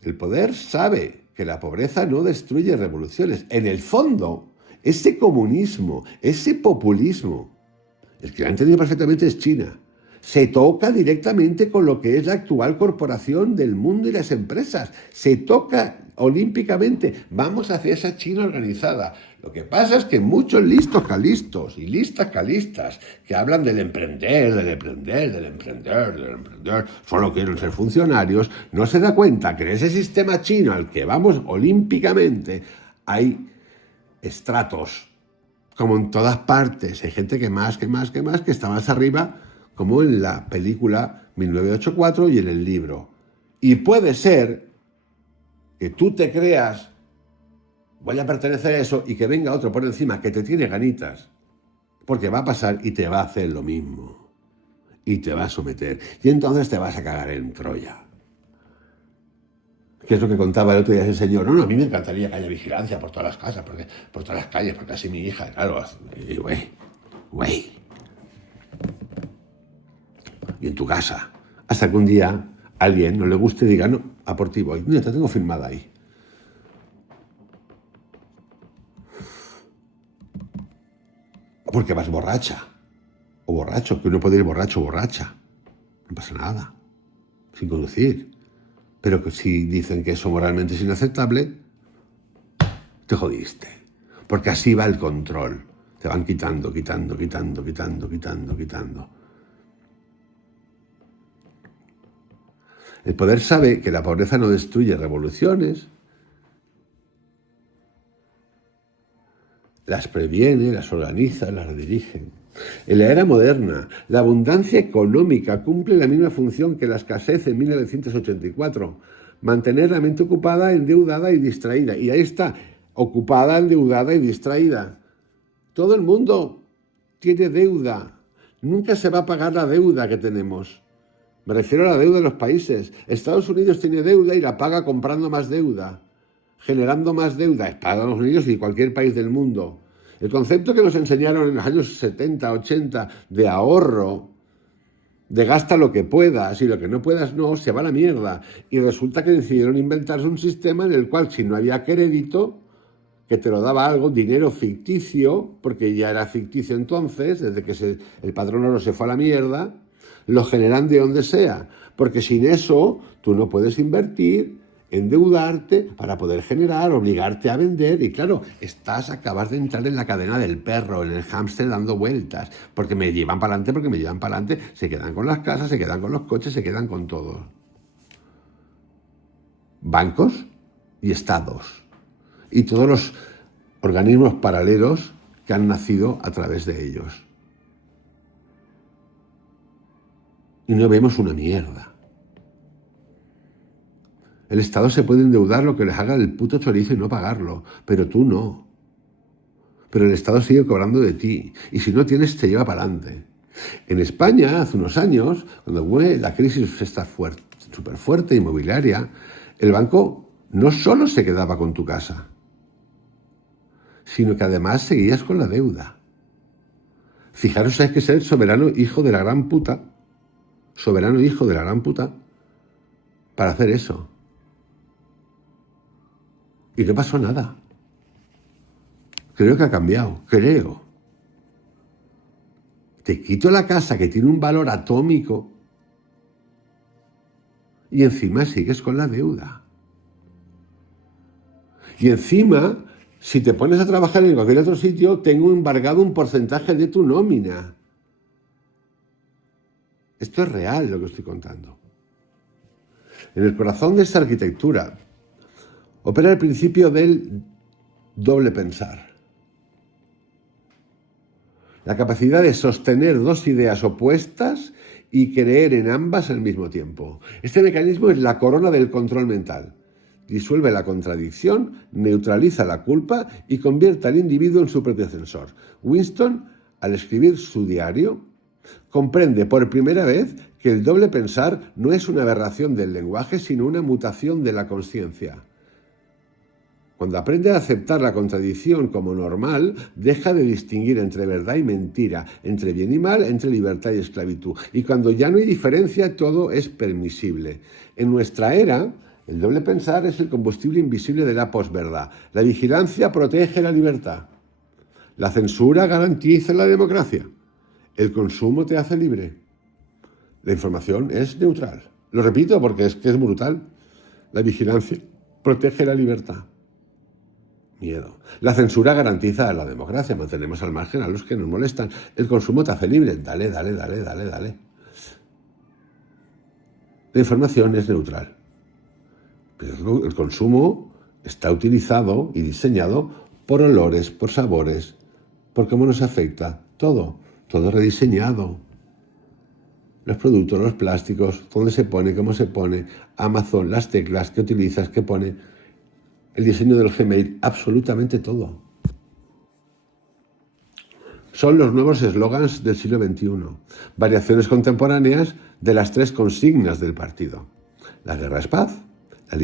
El poder sabe que la pobreza no destruye revoluciones. En el fondo, ese comunismo, ese populismo, el que lo ha entendido perfectamente es China. Se toca directamente con lo que es la actual corporación del mundo y las empresas. Se toca olímpicamente. Vamos hacia esa China organizada. Lo que pasa es que muchos listos calistos y listas calistas que hablan del emprender, solo quieren ser funcionarios, no se da cuenta que en ese sistema chino al que vamos olímpicamente hay estratos, como en todas partes. Hay gente que está más arriba, como en la película 1984 y en el libro. Y puede ser que tú te creas, voy a pertenecer a eso, y que venga otro por encima que te tiene ganitas, porque va a pasar y te va a hacer lo mismo. Y te va a someter. Y entonces te vas a cagar en Troya. Que es lo que contaba el otro día ese señor. No, a mí me encantaría que haya vigilancia por todas las casas, por todas las calles, porque así mi hija, claro. Y güey. Y en tu casa. Hasta que un día a alguien no le guste y diga, no, a por ti voy. Mira, te tengo firmada ahí. Porque vas borracha. O borracho, que uno puede ir borracho o borracha. No pasa nada. Sin conducir. Pero que si dicen que eso moralmente es inaceptable, te jodiste. Porque así va el control. te van quitando. El poder sabe que la pobreza no destruye revoluciones, las previene, las organiza, las redirige. En la era moderna, la abundancia económica cumple la misma función que la escasez en 1984. Mantener la mente ocupada, endeudada y distraída. Y ahí está, ocupada, endeudada y distraída. Todo el mundo tiene deuda. Nunca se va a pagar la deuda que tenemos. Me refiero a la deuda de los países. Estados Unidos tiene deuda y la paga comprando más deuda, generando más deuda. Estados Unidos y cualquier país del mundo. El concepto que nos enseñaron en los años 70, 80 de ahorro, de gasta lo que puedas y lo que no puedas no, se va a la mierda. Y resulta que decidieron inventarse un sistema en el cual si no había crédito, que te lo daba algo, dinero ficticio, porque ya era ficticio entonces, desde que el patrón oro se fue a la mierda, lo generan de donde sea, porque sin eso tú no puedes invertir, endeudarte para poder generar, obligarte a vender y claro, acabas de entrar en la cadena del perro, en el hámster dando vueltas, porque me llevan para adelante, se quedan con las casas, se quedan con los coches, se quedan con todo. Bancos y estados y todos los organismos paralelos que han nacido a través de ellos. Y no vemos una mierda. El Estado se puede endeudar lo que les haga el puto chorizo y no pagarlo, pero tú no. Pero el Estado sigue cobrando de ti, y si no tienes, te lleva para adelante. En España, hace unos años, cuando fue la crisis esta súper fuerte inmobiliaria, el banco no solo se quedaba con tu casa, sino que además seguías con la deuda. Fijaros, hay que ser soberano hijo de la gran puta, para hacer eso. Y no pasó nada. Creo que ha cambiado, creo. Te quito la casa que tiene un valor atómico y encima sigues con la deuda. Y encima, si te pones a trabajar en cualquier otro sitio, tengo embargado un porcentaje de tu nómina. Esto es real lo que estoy contando. En el corazón de esta arquitectura opera el principio del doble pensar. La capacidad de sostener dos ideas opuestas y creer en ambas al mismo tiempo. Este mecanismo es la corona del control mental. Disuelve la contradicción, neutraliza la culpa y convierte al individuo en su propio censor. Winston, al escribir su diario, comprende por primera vez que el doble pensar no es una aberración del lenguaje, sino una mutación de la consciencia. Cuando aprende a aceptar la contradicción como normal, deja de distinguir entre verdad y mentira, entre bien y mal, entre libertad y esclavitud. Y cuando ya no hay diferencia, todo es permisible. En nuestra era, el doble pensar es el combustible invisible de la posverdad. La vigilancia protege la libertad. La censura garantiza la democracia. El consumo te hace libre. La información es neutral. Lo repito porque es que es brutal. La vigilancia protege la libertad. Miedo. La censura garantiza la democracia. Mantenemos al margen a los que nos molestan. El consumo te hace libre. Dale. La información es neutral. Pero el consumo está utilizado y diseñado por olores, por sabores, por cómo nos afecta. Todo rediseñado. Los productos, los plásticos, dónde se pone, cómo se pone, Amazon, las teclas que utilizas, que pone, el diseño del Gmail, absolutamente todo. Son los nuevos eslogans del siglo XXI, variaciones contemporáneas de las tres consignas del partido. La guerra es paz, la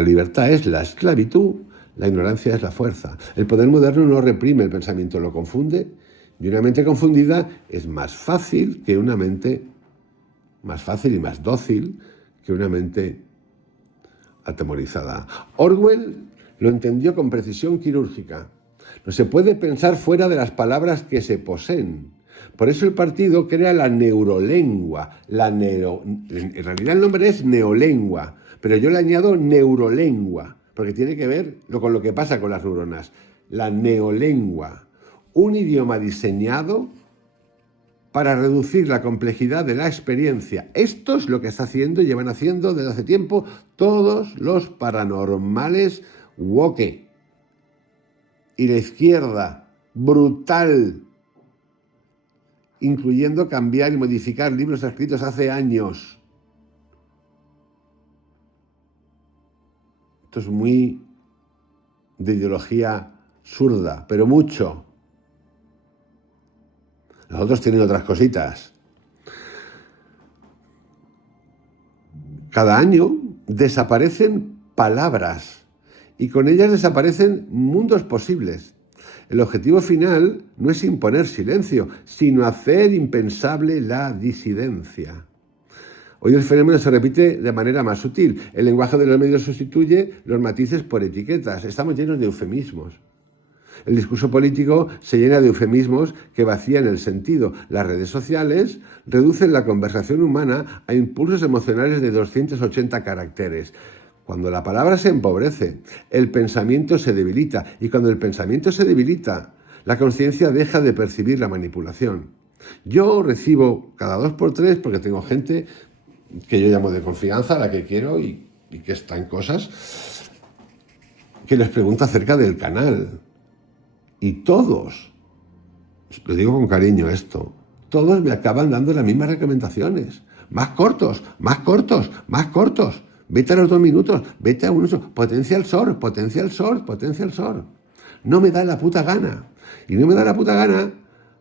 libertad es la esclavitud, la ignorancia es la fuerza. El poder moderno no reprime el pensamiento, lo confunde, y una mente confundida es más fácil y más dócil que una mente atemorizada. Orwell lo entendió con precisión quirúrgica. No se puede pensar fuera de las palabras que se poseen. Por eso el partido crea la neurolengua. En realidad el nombre es neolengua, pero yo le añado neurolengua, porque tiene que ver con lo que pasa con las neuronas. La neolengua, un idioma diseñado para reducir la complejidad de la experiencia. Esto es lo que está haciendo y llevan haciendo desde hace tiempo todos los paranormales woke. Y la izquierda, brutal, incluyendo cambiar y modificar libros escritos hace años. Esto es muy de ideología zurda, pero mucho. Los otros tienen otras cositas. Cada año desaparecen palabras y con ellas desaparecen mundos posibles. El objetivo final no es imponer silencio, sino hacer impensable la disidencia. Hoy el fenómeno se repite de manera más sutil. El lenguaje de los medios sustituye los matices por etiquetas. Estamos llenos de eufemismos. El discurso político se llena de eufemismos que vacían el sentido. Las redes sociales reducen la conversación humana a impulsos emocionales de 280 caracteres. Cuando la palabra se empobrece, el pensamiento se debilita. Y cuando el pensamiento se debilita, la conciencia deja de percibir la manipulación. Yo recibo cada 2 por 3, porque tengo gente que yo llamo de confianza, a la que quiero y que está en cosas, que les pregunta acerca del canal. Y todos, lo digo con cariño esto, todos me acaban dando las mismas recomendaciones. Más cortos, más cortos, más cortos. Vete a los 2 minutos, vete a uno. Potencia el SOR, potencia el SOR, potencia el SOR. No me da la puta gana. Y no me da la puta gana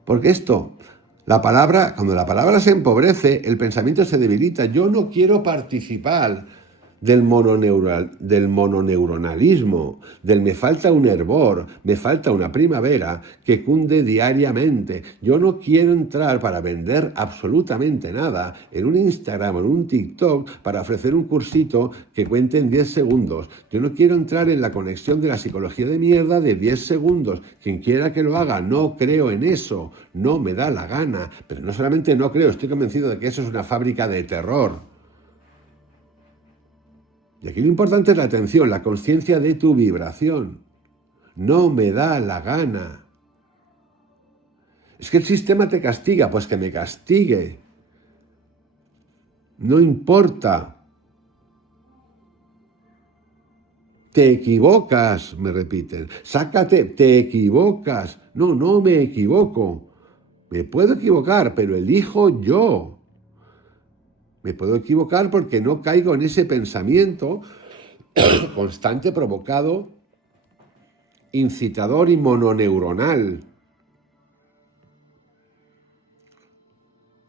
porque esto, cuando la palabra se empobrece, el pensamiento se debilita. Yo no quiero participar del mononeuronalismo, del me falta un hervor, me falta una primavera que cunde diariamente. Yo no quiero entrar para vender absolutamente nada en un Instagram o en un TikTok para ofrecer un cursito que cuente en 10 segundos. Yo no quiero entrar en la conexión de la psicología de mierda de 10 segundos. Quien quiera que lo haga, no creo en eso, no me da la gana. Pero no solamente no creo, estoy convencido de que eso es una fábrica de terror. Y aquí lo importante es la atención, la conciencia de tu vibración. No me da la gana. Es que el sistema te castiga, pues que me castigue. No importa. Te equivocas, me repiten. Sácate, te equivocas. No, no me equivoco. Me puedo equivocar, pero elijo yo. Me puedo equivocar porque no caigo en ese pensamiento constante, provocado, incitador y mononeuronal.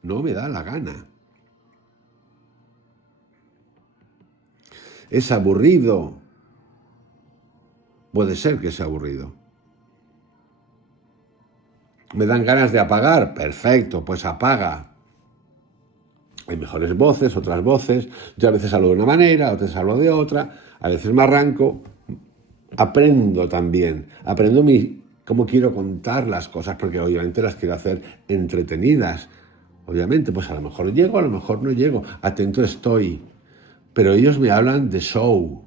No me da la gana. Es aburrido. Puede ser que sea aburrido. ¿Me dan ganas de apagar? Perfecto, pues apaga. Hay mejores voces, otras voces. Yo a veces hablo de una manera, a veces hablo de otra. A veces me arranco. Aprendo también. Aprendo cómo quiero contar las cosas, porque obviamente las quiero hacer entretenidas. Obviamente, pues a lo mejor llego, a lo mejor no llego. Atento estoy. Pero ellos me hablan de show.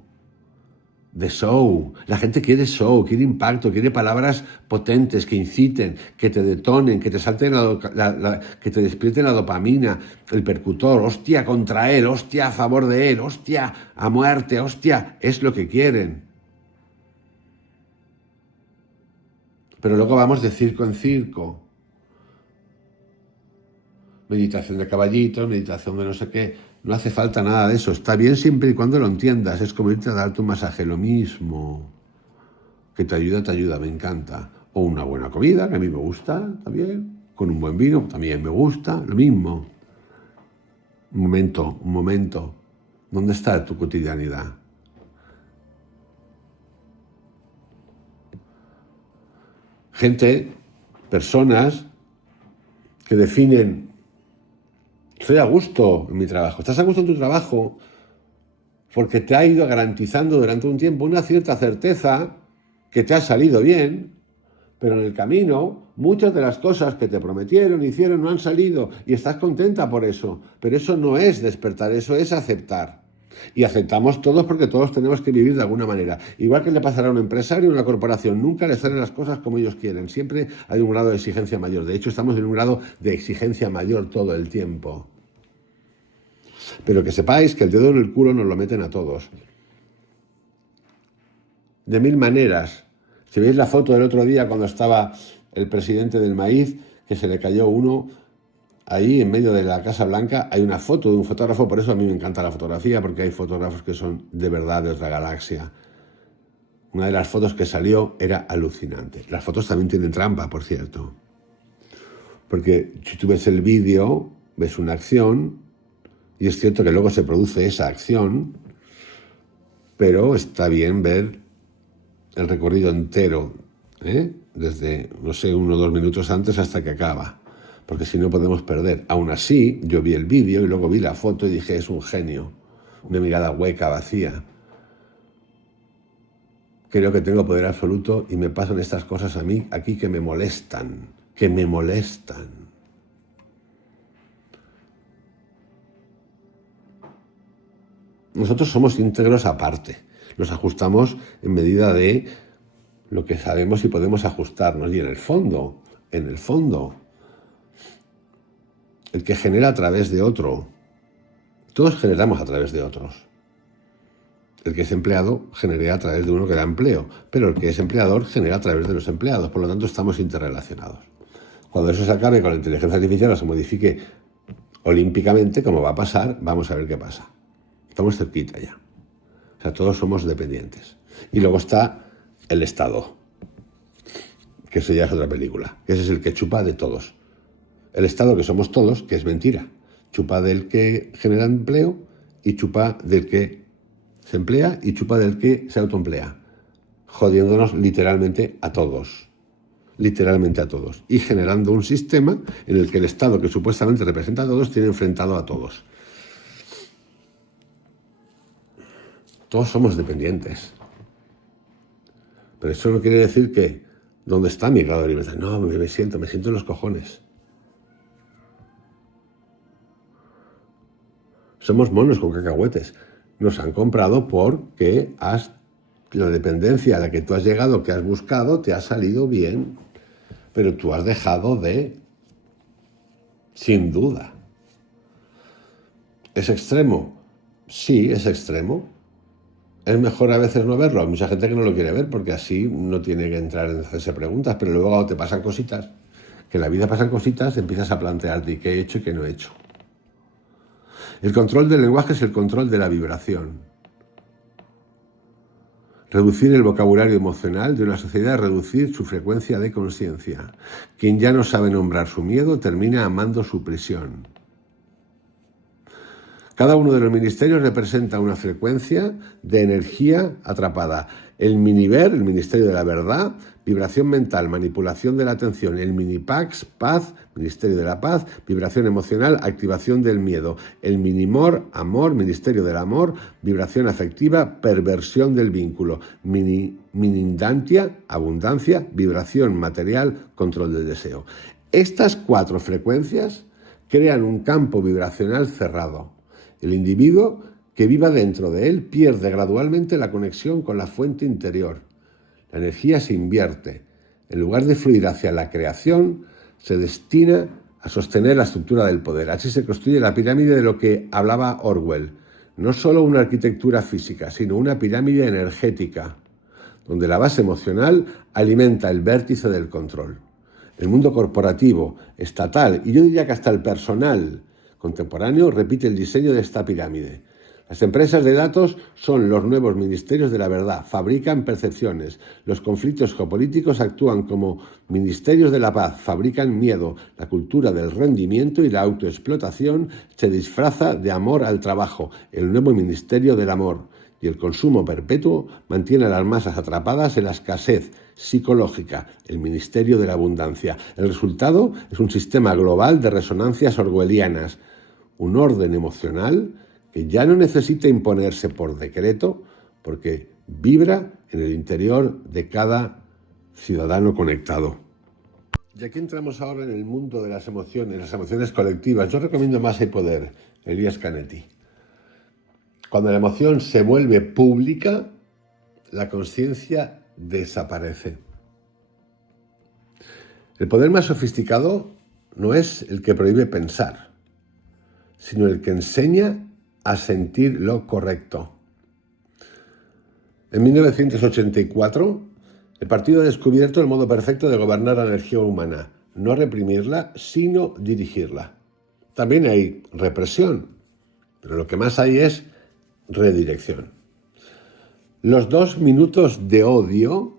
De show. La gente quiere show, quiere impacto, quiere palabras potentes que inciten, que te detonen, que te salten que te despierten la dopamina, el percutor, hostia contra él, hostia a favor de él, hostia a muerte, hostia, es lo que quieren. Pero luego vamos de circo en circo. Meditación de caballitos, meditación de no sé qué. No hace falta nada de eso. Está bien siempre y cuando lo entiendas. Es como irte a darte un masaje, lo mismo. Que te ayuda, me encanta. O una buena comida, que a mí me gusta también. Con un buen vino, también me gusta. Lo mismo. Un momento. ¿Dónde está tu cotidianidad? Personas que definen: estoy a gusto en mi trabajo. Estás a gusto en tu trabajo porque te ha ido garantizando durante un tiempo una cierta certeza que te ha salido bien, pero en el camino muchas de las cosas que te prometieron, hicieron, no han salido y estás contenta por eso. Pero eso no es despertar, eso es aceptar. Y aceptamos todos porque todos tenemos que vivir de alguna manera. Igual que le pasará a un empresario o a una corporación, nunca les salen las cosas como ellos quieren. Siempre hay un grado de exigencia mayor. De hecho, estamos en un grado de exigencia mayor todo el tiempo. Pero que sepáis que el dedo en el culo nos lo meten a todos. De mil maneras. Si veis la foto del otro día cuando estaba el presidente del maíz, que se le cayó uno ahí en medio de la Casa Blanca, hay una foto de un fotógrafo, por eso a mí me encanta la fotografía, porque hay fotógrafos que son de verdad de otra galaxia. Una de las fotos que salió era alucinante. Las fotos también tienen trampa, por cierto. Porque si tú ves el vídeo, ves una acción, y es cierto que luego se produce esa acción, pero está bien ver el recorrido entero, desde, no sé, 1 o 2 minutos antes hasta que acaba, porque si no podemos perder. Aún así, yo vi el vídeo y luego vi la foto y dije, es un genio, una mirada hueca, vacía. Creo que tengo poder absoluto y me pasan estas cosas a mí aquí que me molestan, que me molestan. Nosotros somos íntegros aparte, nos ajustamos en medida de lo que sabemos y podemos ajustarnos. Y en el fondo, el que genera a través de otro, todos generamos a través de otros. El que es empleado genera a través de uno que da empleo, pero el que es empleador genera a través de los empleados, por lo tanto estamos interrelacionados. Cuando eso se acabe con la inteligencia artificial o se modifique olímpicamente, como va a pasar, vamos a ver qué pasa. Estamos cerquita ya. O sea, todos somos dependientes. Y luego está el Estado, que eso ya es otra película. Ese es el que chupa de todos. El Estado, que somos todos, que es mentira. Chupa del que genera empleo y chupa del que se emplea y chupa del que se autoemplea. Jodiéndonos literalmente a todos. Literalmente a todos. Y generando un sistema en el que el Estado, que supuestamente representa a todos, tiene enfrentado a todos. Todos somos dependientes. Pero eso no quiere decir que, ¿dónde está mi grado de libertad? No, me siento en los cojones. Somos monos con cacahuetes. Nos han comprado porque la dependencia a la que tú has llegado, que has buscado, te ha salido bien. Pero tú has dejado sin duda. ¿Es extremo? Sí, es extremo. Es mejor a veces no verlo. Hay mucha gente que no lo quiere ver porque así no tiene que entrar en hacerse preguntas, pero luego cuando te pasan cositas, que en la vida pasan cositas, empiezas a plantearte qué he hecho y qué no he hecho. El control del lenguaje es el control de la vibración. Reducir el vocabulario emocional de una sociedad es reducir su frecuencia de conciencia. Quien ya no sabe nombrar su miedo termina amando su prisión. Cada uno de los ministerios representa una frecuencia de energía atrapada. El miniver, el Ministerio de la Verdad, vibración mental, manipulación de la atención. El minipax, paz, Ministerio de la Paz, vibración emocional, activación del miedo. El minimor, amor, Ministerio del Amor, vibración afectiva, perversión del vínculo. Minindantia, abundancia, vibración material, control del deseo. Estas 4 frecuencias crean un campo vibracional cerrado. El individuo que viva dentro de él pierde gradualmente la conexión con la fuente interior. La energía se invierte. En lugar de fluir hacia la creación, se destina a sostener la estructura del poder. Así se construye la pirámide de lo que hablaba Orwell. No solo una arquitectura física, sino una pirámide energética, donde la base emocional alimenta el vértice del control. El mundo corporativo, estatal y yo diría que hasta el personal contemporáneo repite el diseño de esta pirámide. Las empresas de datos son los nuevos ministerios de la verdad, fabrican percepciones. Los conflictos geopolíticos actúan como ministerios de la paz, fabrican miedo. La cultura del rendimiento y la autoexplotación se disfraza de amor al trabajo, el nuevo ministerio del amor. Y el consumo perpetuo mantiene a las masas atrapadas en la escasez psicológica, el ministerio de la abundancia. El resultado es un sistema global de resonancias orwellianas, un orden emocional que ya no necesita imponerse por decreto porque vibra en el interior de cada ciudadano conectado. Y aquí entramos ahora en el mundo de las emociones colectivas. Yo recomiendo Más y Poder, Elías Canetti. Cuando la emoción se vuelve pública, la conciencia desaparece. El poder más sofisticado no es el que prohíbe pensar, sino el que enseña a sentir lo correcto. En 1984, el partido ha descubierto el modo perfecto de gobernar la energía humana, no reprimirla, sino dirigirla. También hay represión, pero lo que más hay es redirección. Los 2 minutos de odio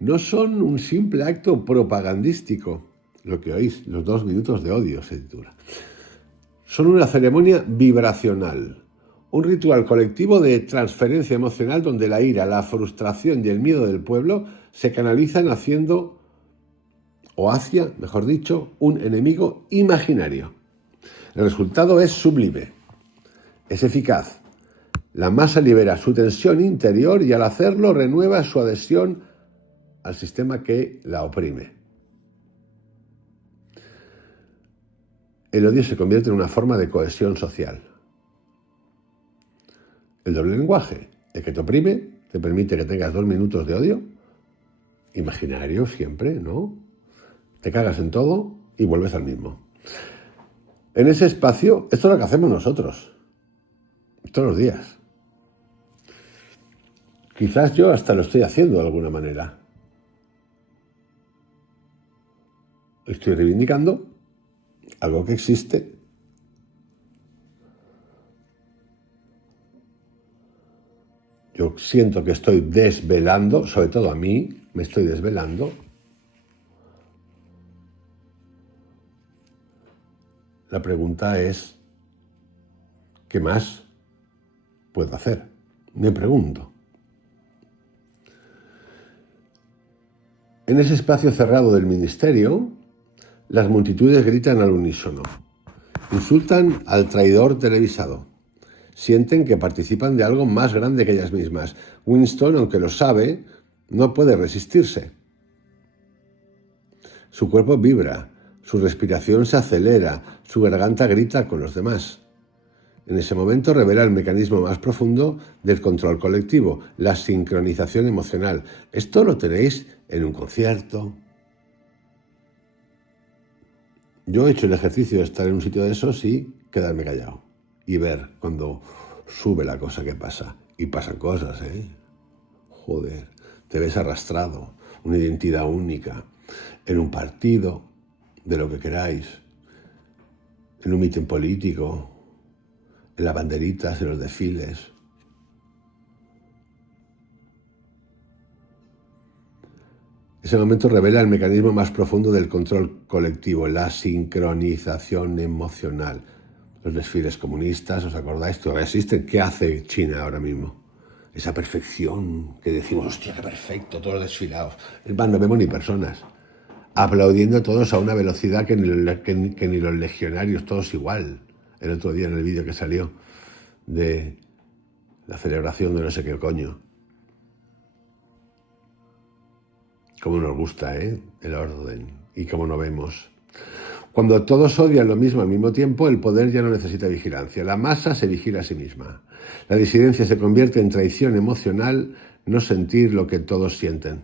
no son un simple acto propagandístico, lo que oís, los 2 minutos de odio se titula. Son una ceremonia vibracional, un ritual colectivo de transferencia emocional donde la ira, la frustración y el miedo del pueblo se canalizan hacia, mejor dicho, un enemigo imaginario. El resultado es sublime, es eficaz. La masa libera su tensión interior y al hacerlo renueva su adhesión al sistema que la oprime. El odio se convierte en una forma de cohesión social. El doble lenguaje, el que te oprime, te permite que tengas 2 minutos de odio, imaginario siempre, ¿no? Te cagas en todo y vuelves al mismo. En ese espacio, esto es lo que hacemos nosotros, todos los días. Quizás yo hasta lo estoy haciendo de alguna manera. Estoy reivindicando algo que existe. Yo siento que estoy desvelando, sobre todo a mí, me estoy desvelando. La pregunta es, ¿qué más puedo hacer? Me pregunto. En ese espacio cerrado del ministerio, las multitudes gritan al unísono. Insultan al traidor televisado. Sienten que participan de algo más grande que ellas mismas. Winston, aunque lo sabe, no puede resistirse. Su cuerpo vibra, su respiración se acelera, su garganta grita con los demás. En ese momento revela el mecanismo más profundo del control colectivo, la sincronización emocional. Esto lo tenéis en un concierto. Yo he hecho el ejercicio de estar en un sitio de esos y quedarme callado y ver cuando sube la cosa que pasa. Y pasan cosas, ¿eh? Joder, te ves arrastrado, una identidad única, en un partido, de lo que queráis, en un mitin político, en las banderitas, en los desfiles. Ese momento revela el mecanismo más profundo del control colectivo, la sincronización emocional. Los desfiles comunistas, ¿os acordáis? Todavía existen. ¿Qué hace China ahora mismo? Esa perfección que decimos, hostia, qué perfecto, todos desfilados. Es más, no vemos ni personas. Aplaudiendo todos a una velocidad que ni los legionarios, todos igual. El otro día en el vídeo que salió de la celebración de no sé qué coño. Cómo nos gusta, el orden y cómo no vemos. Cuando todos odian lo mismo al mismo tiempo, el poder ya no necesita vigilancia. La masa se vigila a sí misma. La disidencia se convierte en traición emocional, no sentir lo que todos sienten.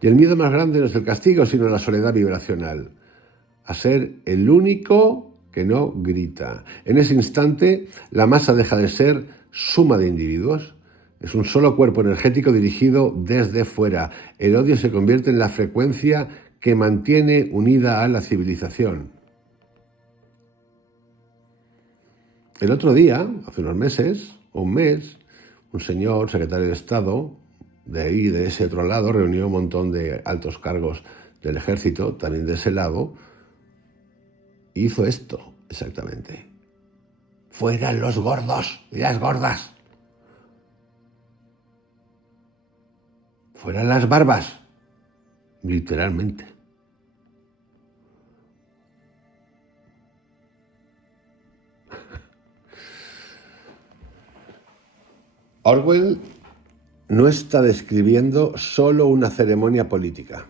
Y el miedo más grande no es el castigo, sino la soledad vibracional. A ser el único que no grita. En ese instante, la masa deja de ser suma de individuos. Es un solo cuerpo energético dirigido desde fuera. El odio se convierte en la frecuencia que mantiene unida a la civilización. El otro día, hace unos meses, o un mes, un señor, secretario de Estado, de ahí, de ese otro lado, reunió un montón de altos cargos del ejército, también de ese lado, y hizo esto, exactamente. ¡Fuera los gordos y las gordas! ¡Fuera las barbas! Literalmente. Orwell no está describiendo solo una ceremonia política.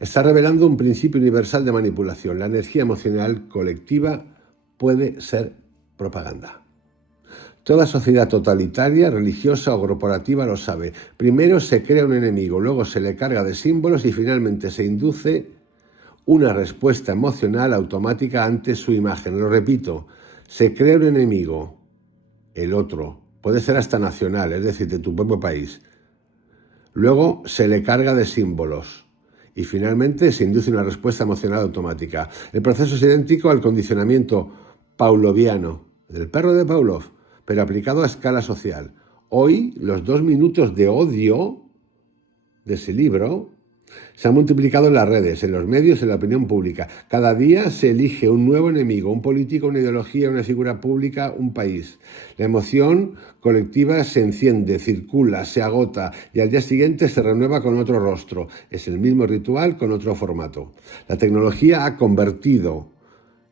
Está revelando un principio universal de manipulación. La energía emocional colectiva puede ser propaganda. Toda sociedad totalitaria, religiosa o corporativa lo sabe. Primero se crea un enemigo, luego se le carga de símbolos y finalmente se induce una respuesta emocional automática ante su imagen. Lo repito, se crea un enemigo, el otro, puede ser hasta nacional, es decir, de tu propio país. Luego se le carga de símbolos y finalmente se induce una respuesta emocional automática. El proceso es idéntico al condicionamiento pavloviano del perro de Pavlov, pero aplicado a escala social. Hoy, los 2 minutos de odio de ese libro se han multiplicado en las redes, en los medios, en la opinión pública. Cada día se elige un nuevo enemigo, un político, una ideología, una figura pública, un país. La emoción colectiva se enciende, circula, se agota y al día siguiente se renueva con otro rostro. Es el mismo ritual con otro formato. La tecnología ha convertido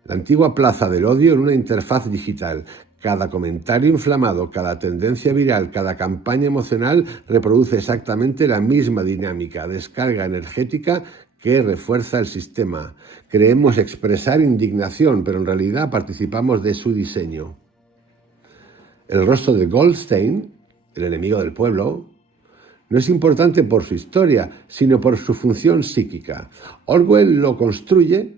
la antigua plaza del odio en una interfaz digital. Cada comentario inflamado, cada tendencia viral, cada campaña emocional reproduce exactamente la misma dinámica, descarga energética que refuerza el sistema. Creemos expresar indignación, pero en realidad participamos de su diseño. El rostro de Goldstein, el enemigo del pueblo, no es importante por su historia, sino por su función psíquica. Orwell lo construye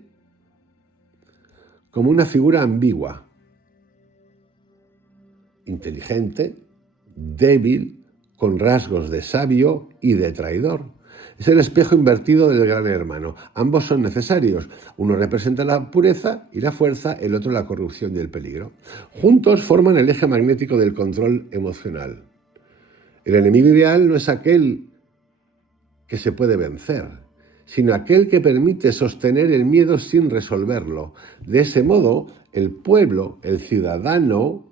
como una figura ambigua, inteligente, débil, con rasgos de sabio y de traidor. Es el espejo invertido del gran hermano. Ambos son necesarios. Uno representa la pureza y la fuerza, el otro la corrupción y el peligro. Juntos forman el eje magnético del control emocional. El enemigo ideal no es aquel que se puede vencer, sino aquel que permite sostener el miedo sin resolverlo. De ese modo, el pueblo, el ciudadano,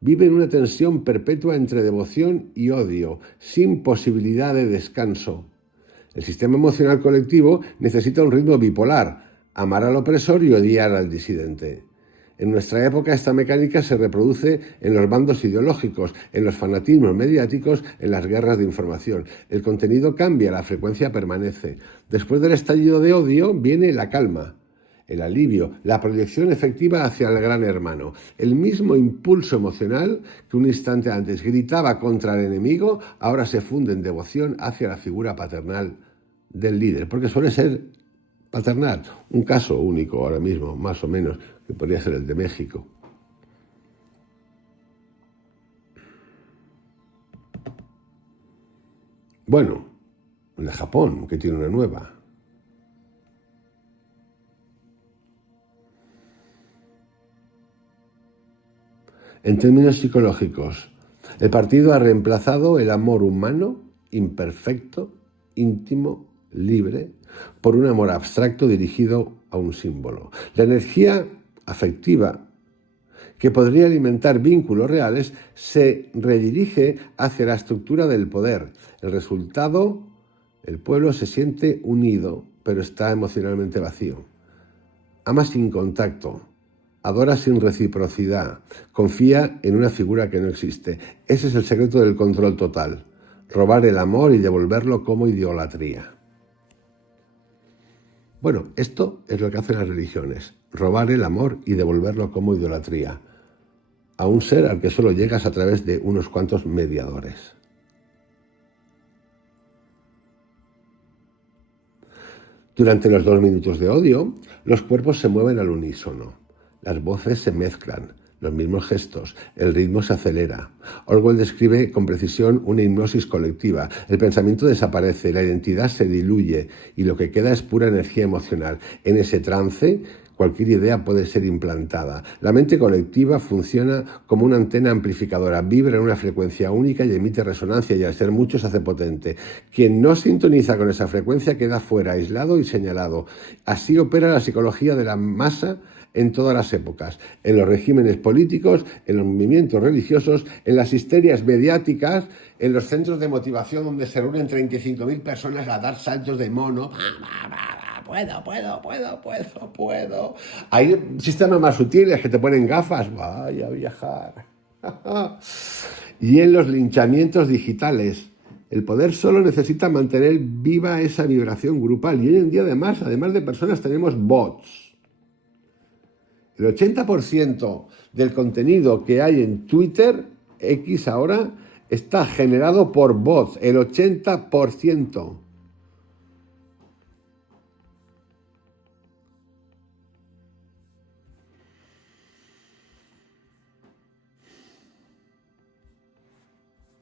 vive en una tensión perpetua entre devoción y odio, sin posibilidad de descanso. El sistema emocional colectivo necesita un ritmo bipolar, amar al opresor y odiar al disidente. En nuestra época esta mecánica se reproduce en los bandos ideológicos, en los fanatismos mediáticos, en las guerras de información. El contenido cambia, la frecuencia permanece. Después del estallido de odio viene la calma, el alivio, la proyección efectiva hacia el gran hermano. El mismo impulso emocional que un instante antes gritaba contra el enemigo, ahora se funde en devoción hacia la figura paternal del líder, porque suele ser paternal. Un caso único ahora mismo, más o menos, que podría ser el de México. Bueno, el de Japón, que tiene una nueva. En términos psicológicos, el partido ha reemplazado el amor humano, imperfecto, íntimo, libre, por un amor abstracto dirigido a un símbolo. La energía afectiva, que podría alimentar vínculos reales, se redirige hacia la estructura del poder. El resultado, el pueblo se siente unido, pero está emocionalmente vacío. Ama sin contacto. Adora sin reciprocidad, confía en una figura que no existe. Ese es el secreto del control total, robar el amor y devolverlo como idolatría. Bueno, esto es lo que hacen las religiones, robar el amor y devolverlo como idolatría, a un ser al que solo llegas a través de unos cuantos mediadores. Durante los 2 minutos de odio, los cuerpos se mueven al unísono. Las voces se mezclan, los mismos gestos, el ritmo se acelera. Orwell describe con precisión una hipnosis colectiva. El pensamiento desaparece, la identidad se diluye y lo que queda es pura energía emocional. En ese trance, cualquier idea puede ser implantada. La mente colectiva funciona como una antena amplificadora, vibra en una frecuencia única y emite resonancia, y al ser mucho se hace potente. Quien no sintoniza con esa frecuencia queda fuera, aislado y señalado. Así opera la psicología de la masa en todas las épocas, en los regímenes políticos, en los movimientos religiosos, en las histerias mediáticas, en los centros de motivación donde se reúnen 35.000 personas a dar saltos de mono. Puedo. Hay sistemas más sutiles que te ponen gafas. Vaya a viajar. Y en los linchamientos digitales. El poder solo necesita mantener viva esa vibración grupal. Y hoy en día, además de personas, tenemos bots. El 80% del contenido que hay en Twitter, X ahora, está generado por bots. El 80%.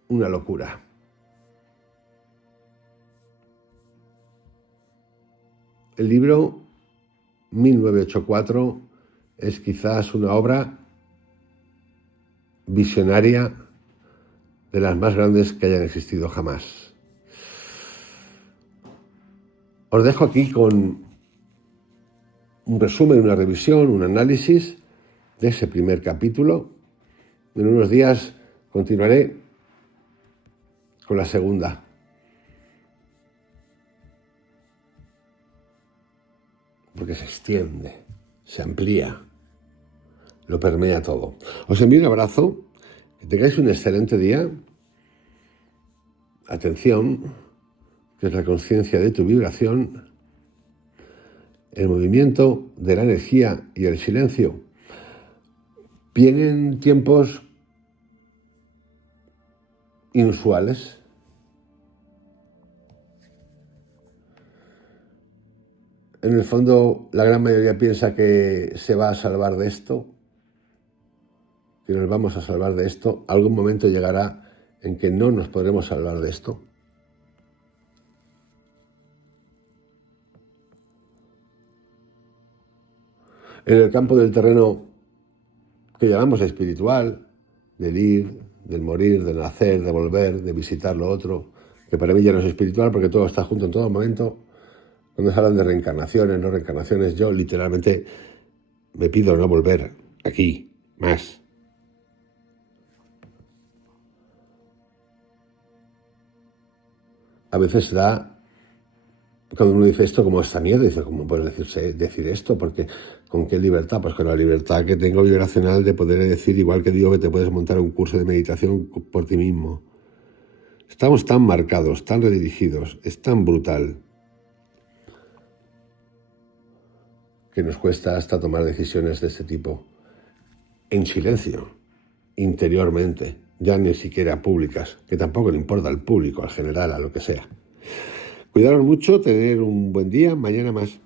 Una locura. El libro 1984 es quizás una obra visionaria de las más grandes que hayan existido jamás. Os dejo aquí con un resumen, una revisión, un análisis de ese primer capítulo. En unos días continuaré con la segunda. Porque se extiende, se amplía, lo permea todo. Os envío un abrazo, que tengáis un excelente día. Atención, que es la conciencia de tu vibración, el movimiento de la energía y el silencio. Vienen tiempos inusuales. En el fondo, la gran mayoría piensa que se va a salvar de esto, que nos vamos a salvar de esto. Algún momento llegará en que no nos podremos salvar de esto. En el campo del terreno que llamamos espiritual, del ir, del morir, del nacer, de volver, de visitar lo otro, que para mí ya no es espiritual porque todo está junto en todo momento. Cuando se hablan de reencarnaciones, no reencarnaciones, yo literalmente me pido no volver aquí más. A veces da, cuando uno dice esto, como esta miedo, dice, ¿cómo puedes decir esto? Porque, ¿con qué libertad? Pues con la libertad que tengo vibracional de poder decir, igual que digo que te puedes montar un curso de meditación por ti mismo. Estamos tan marcados, tan redirigidos, es tan brutal, que nos cuesta hasta tomar decisiones de este tipo, en silencio, interiormente, ya ni siquiera públicas, que tampoco le importa al público, al general, a lo que sea. Cuidaros mucho, tener un buen día, mañana más.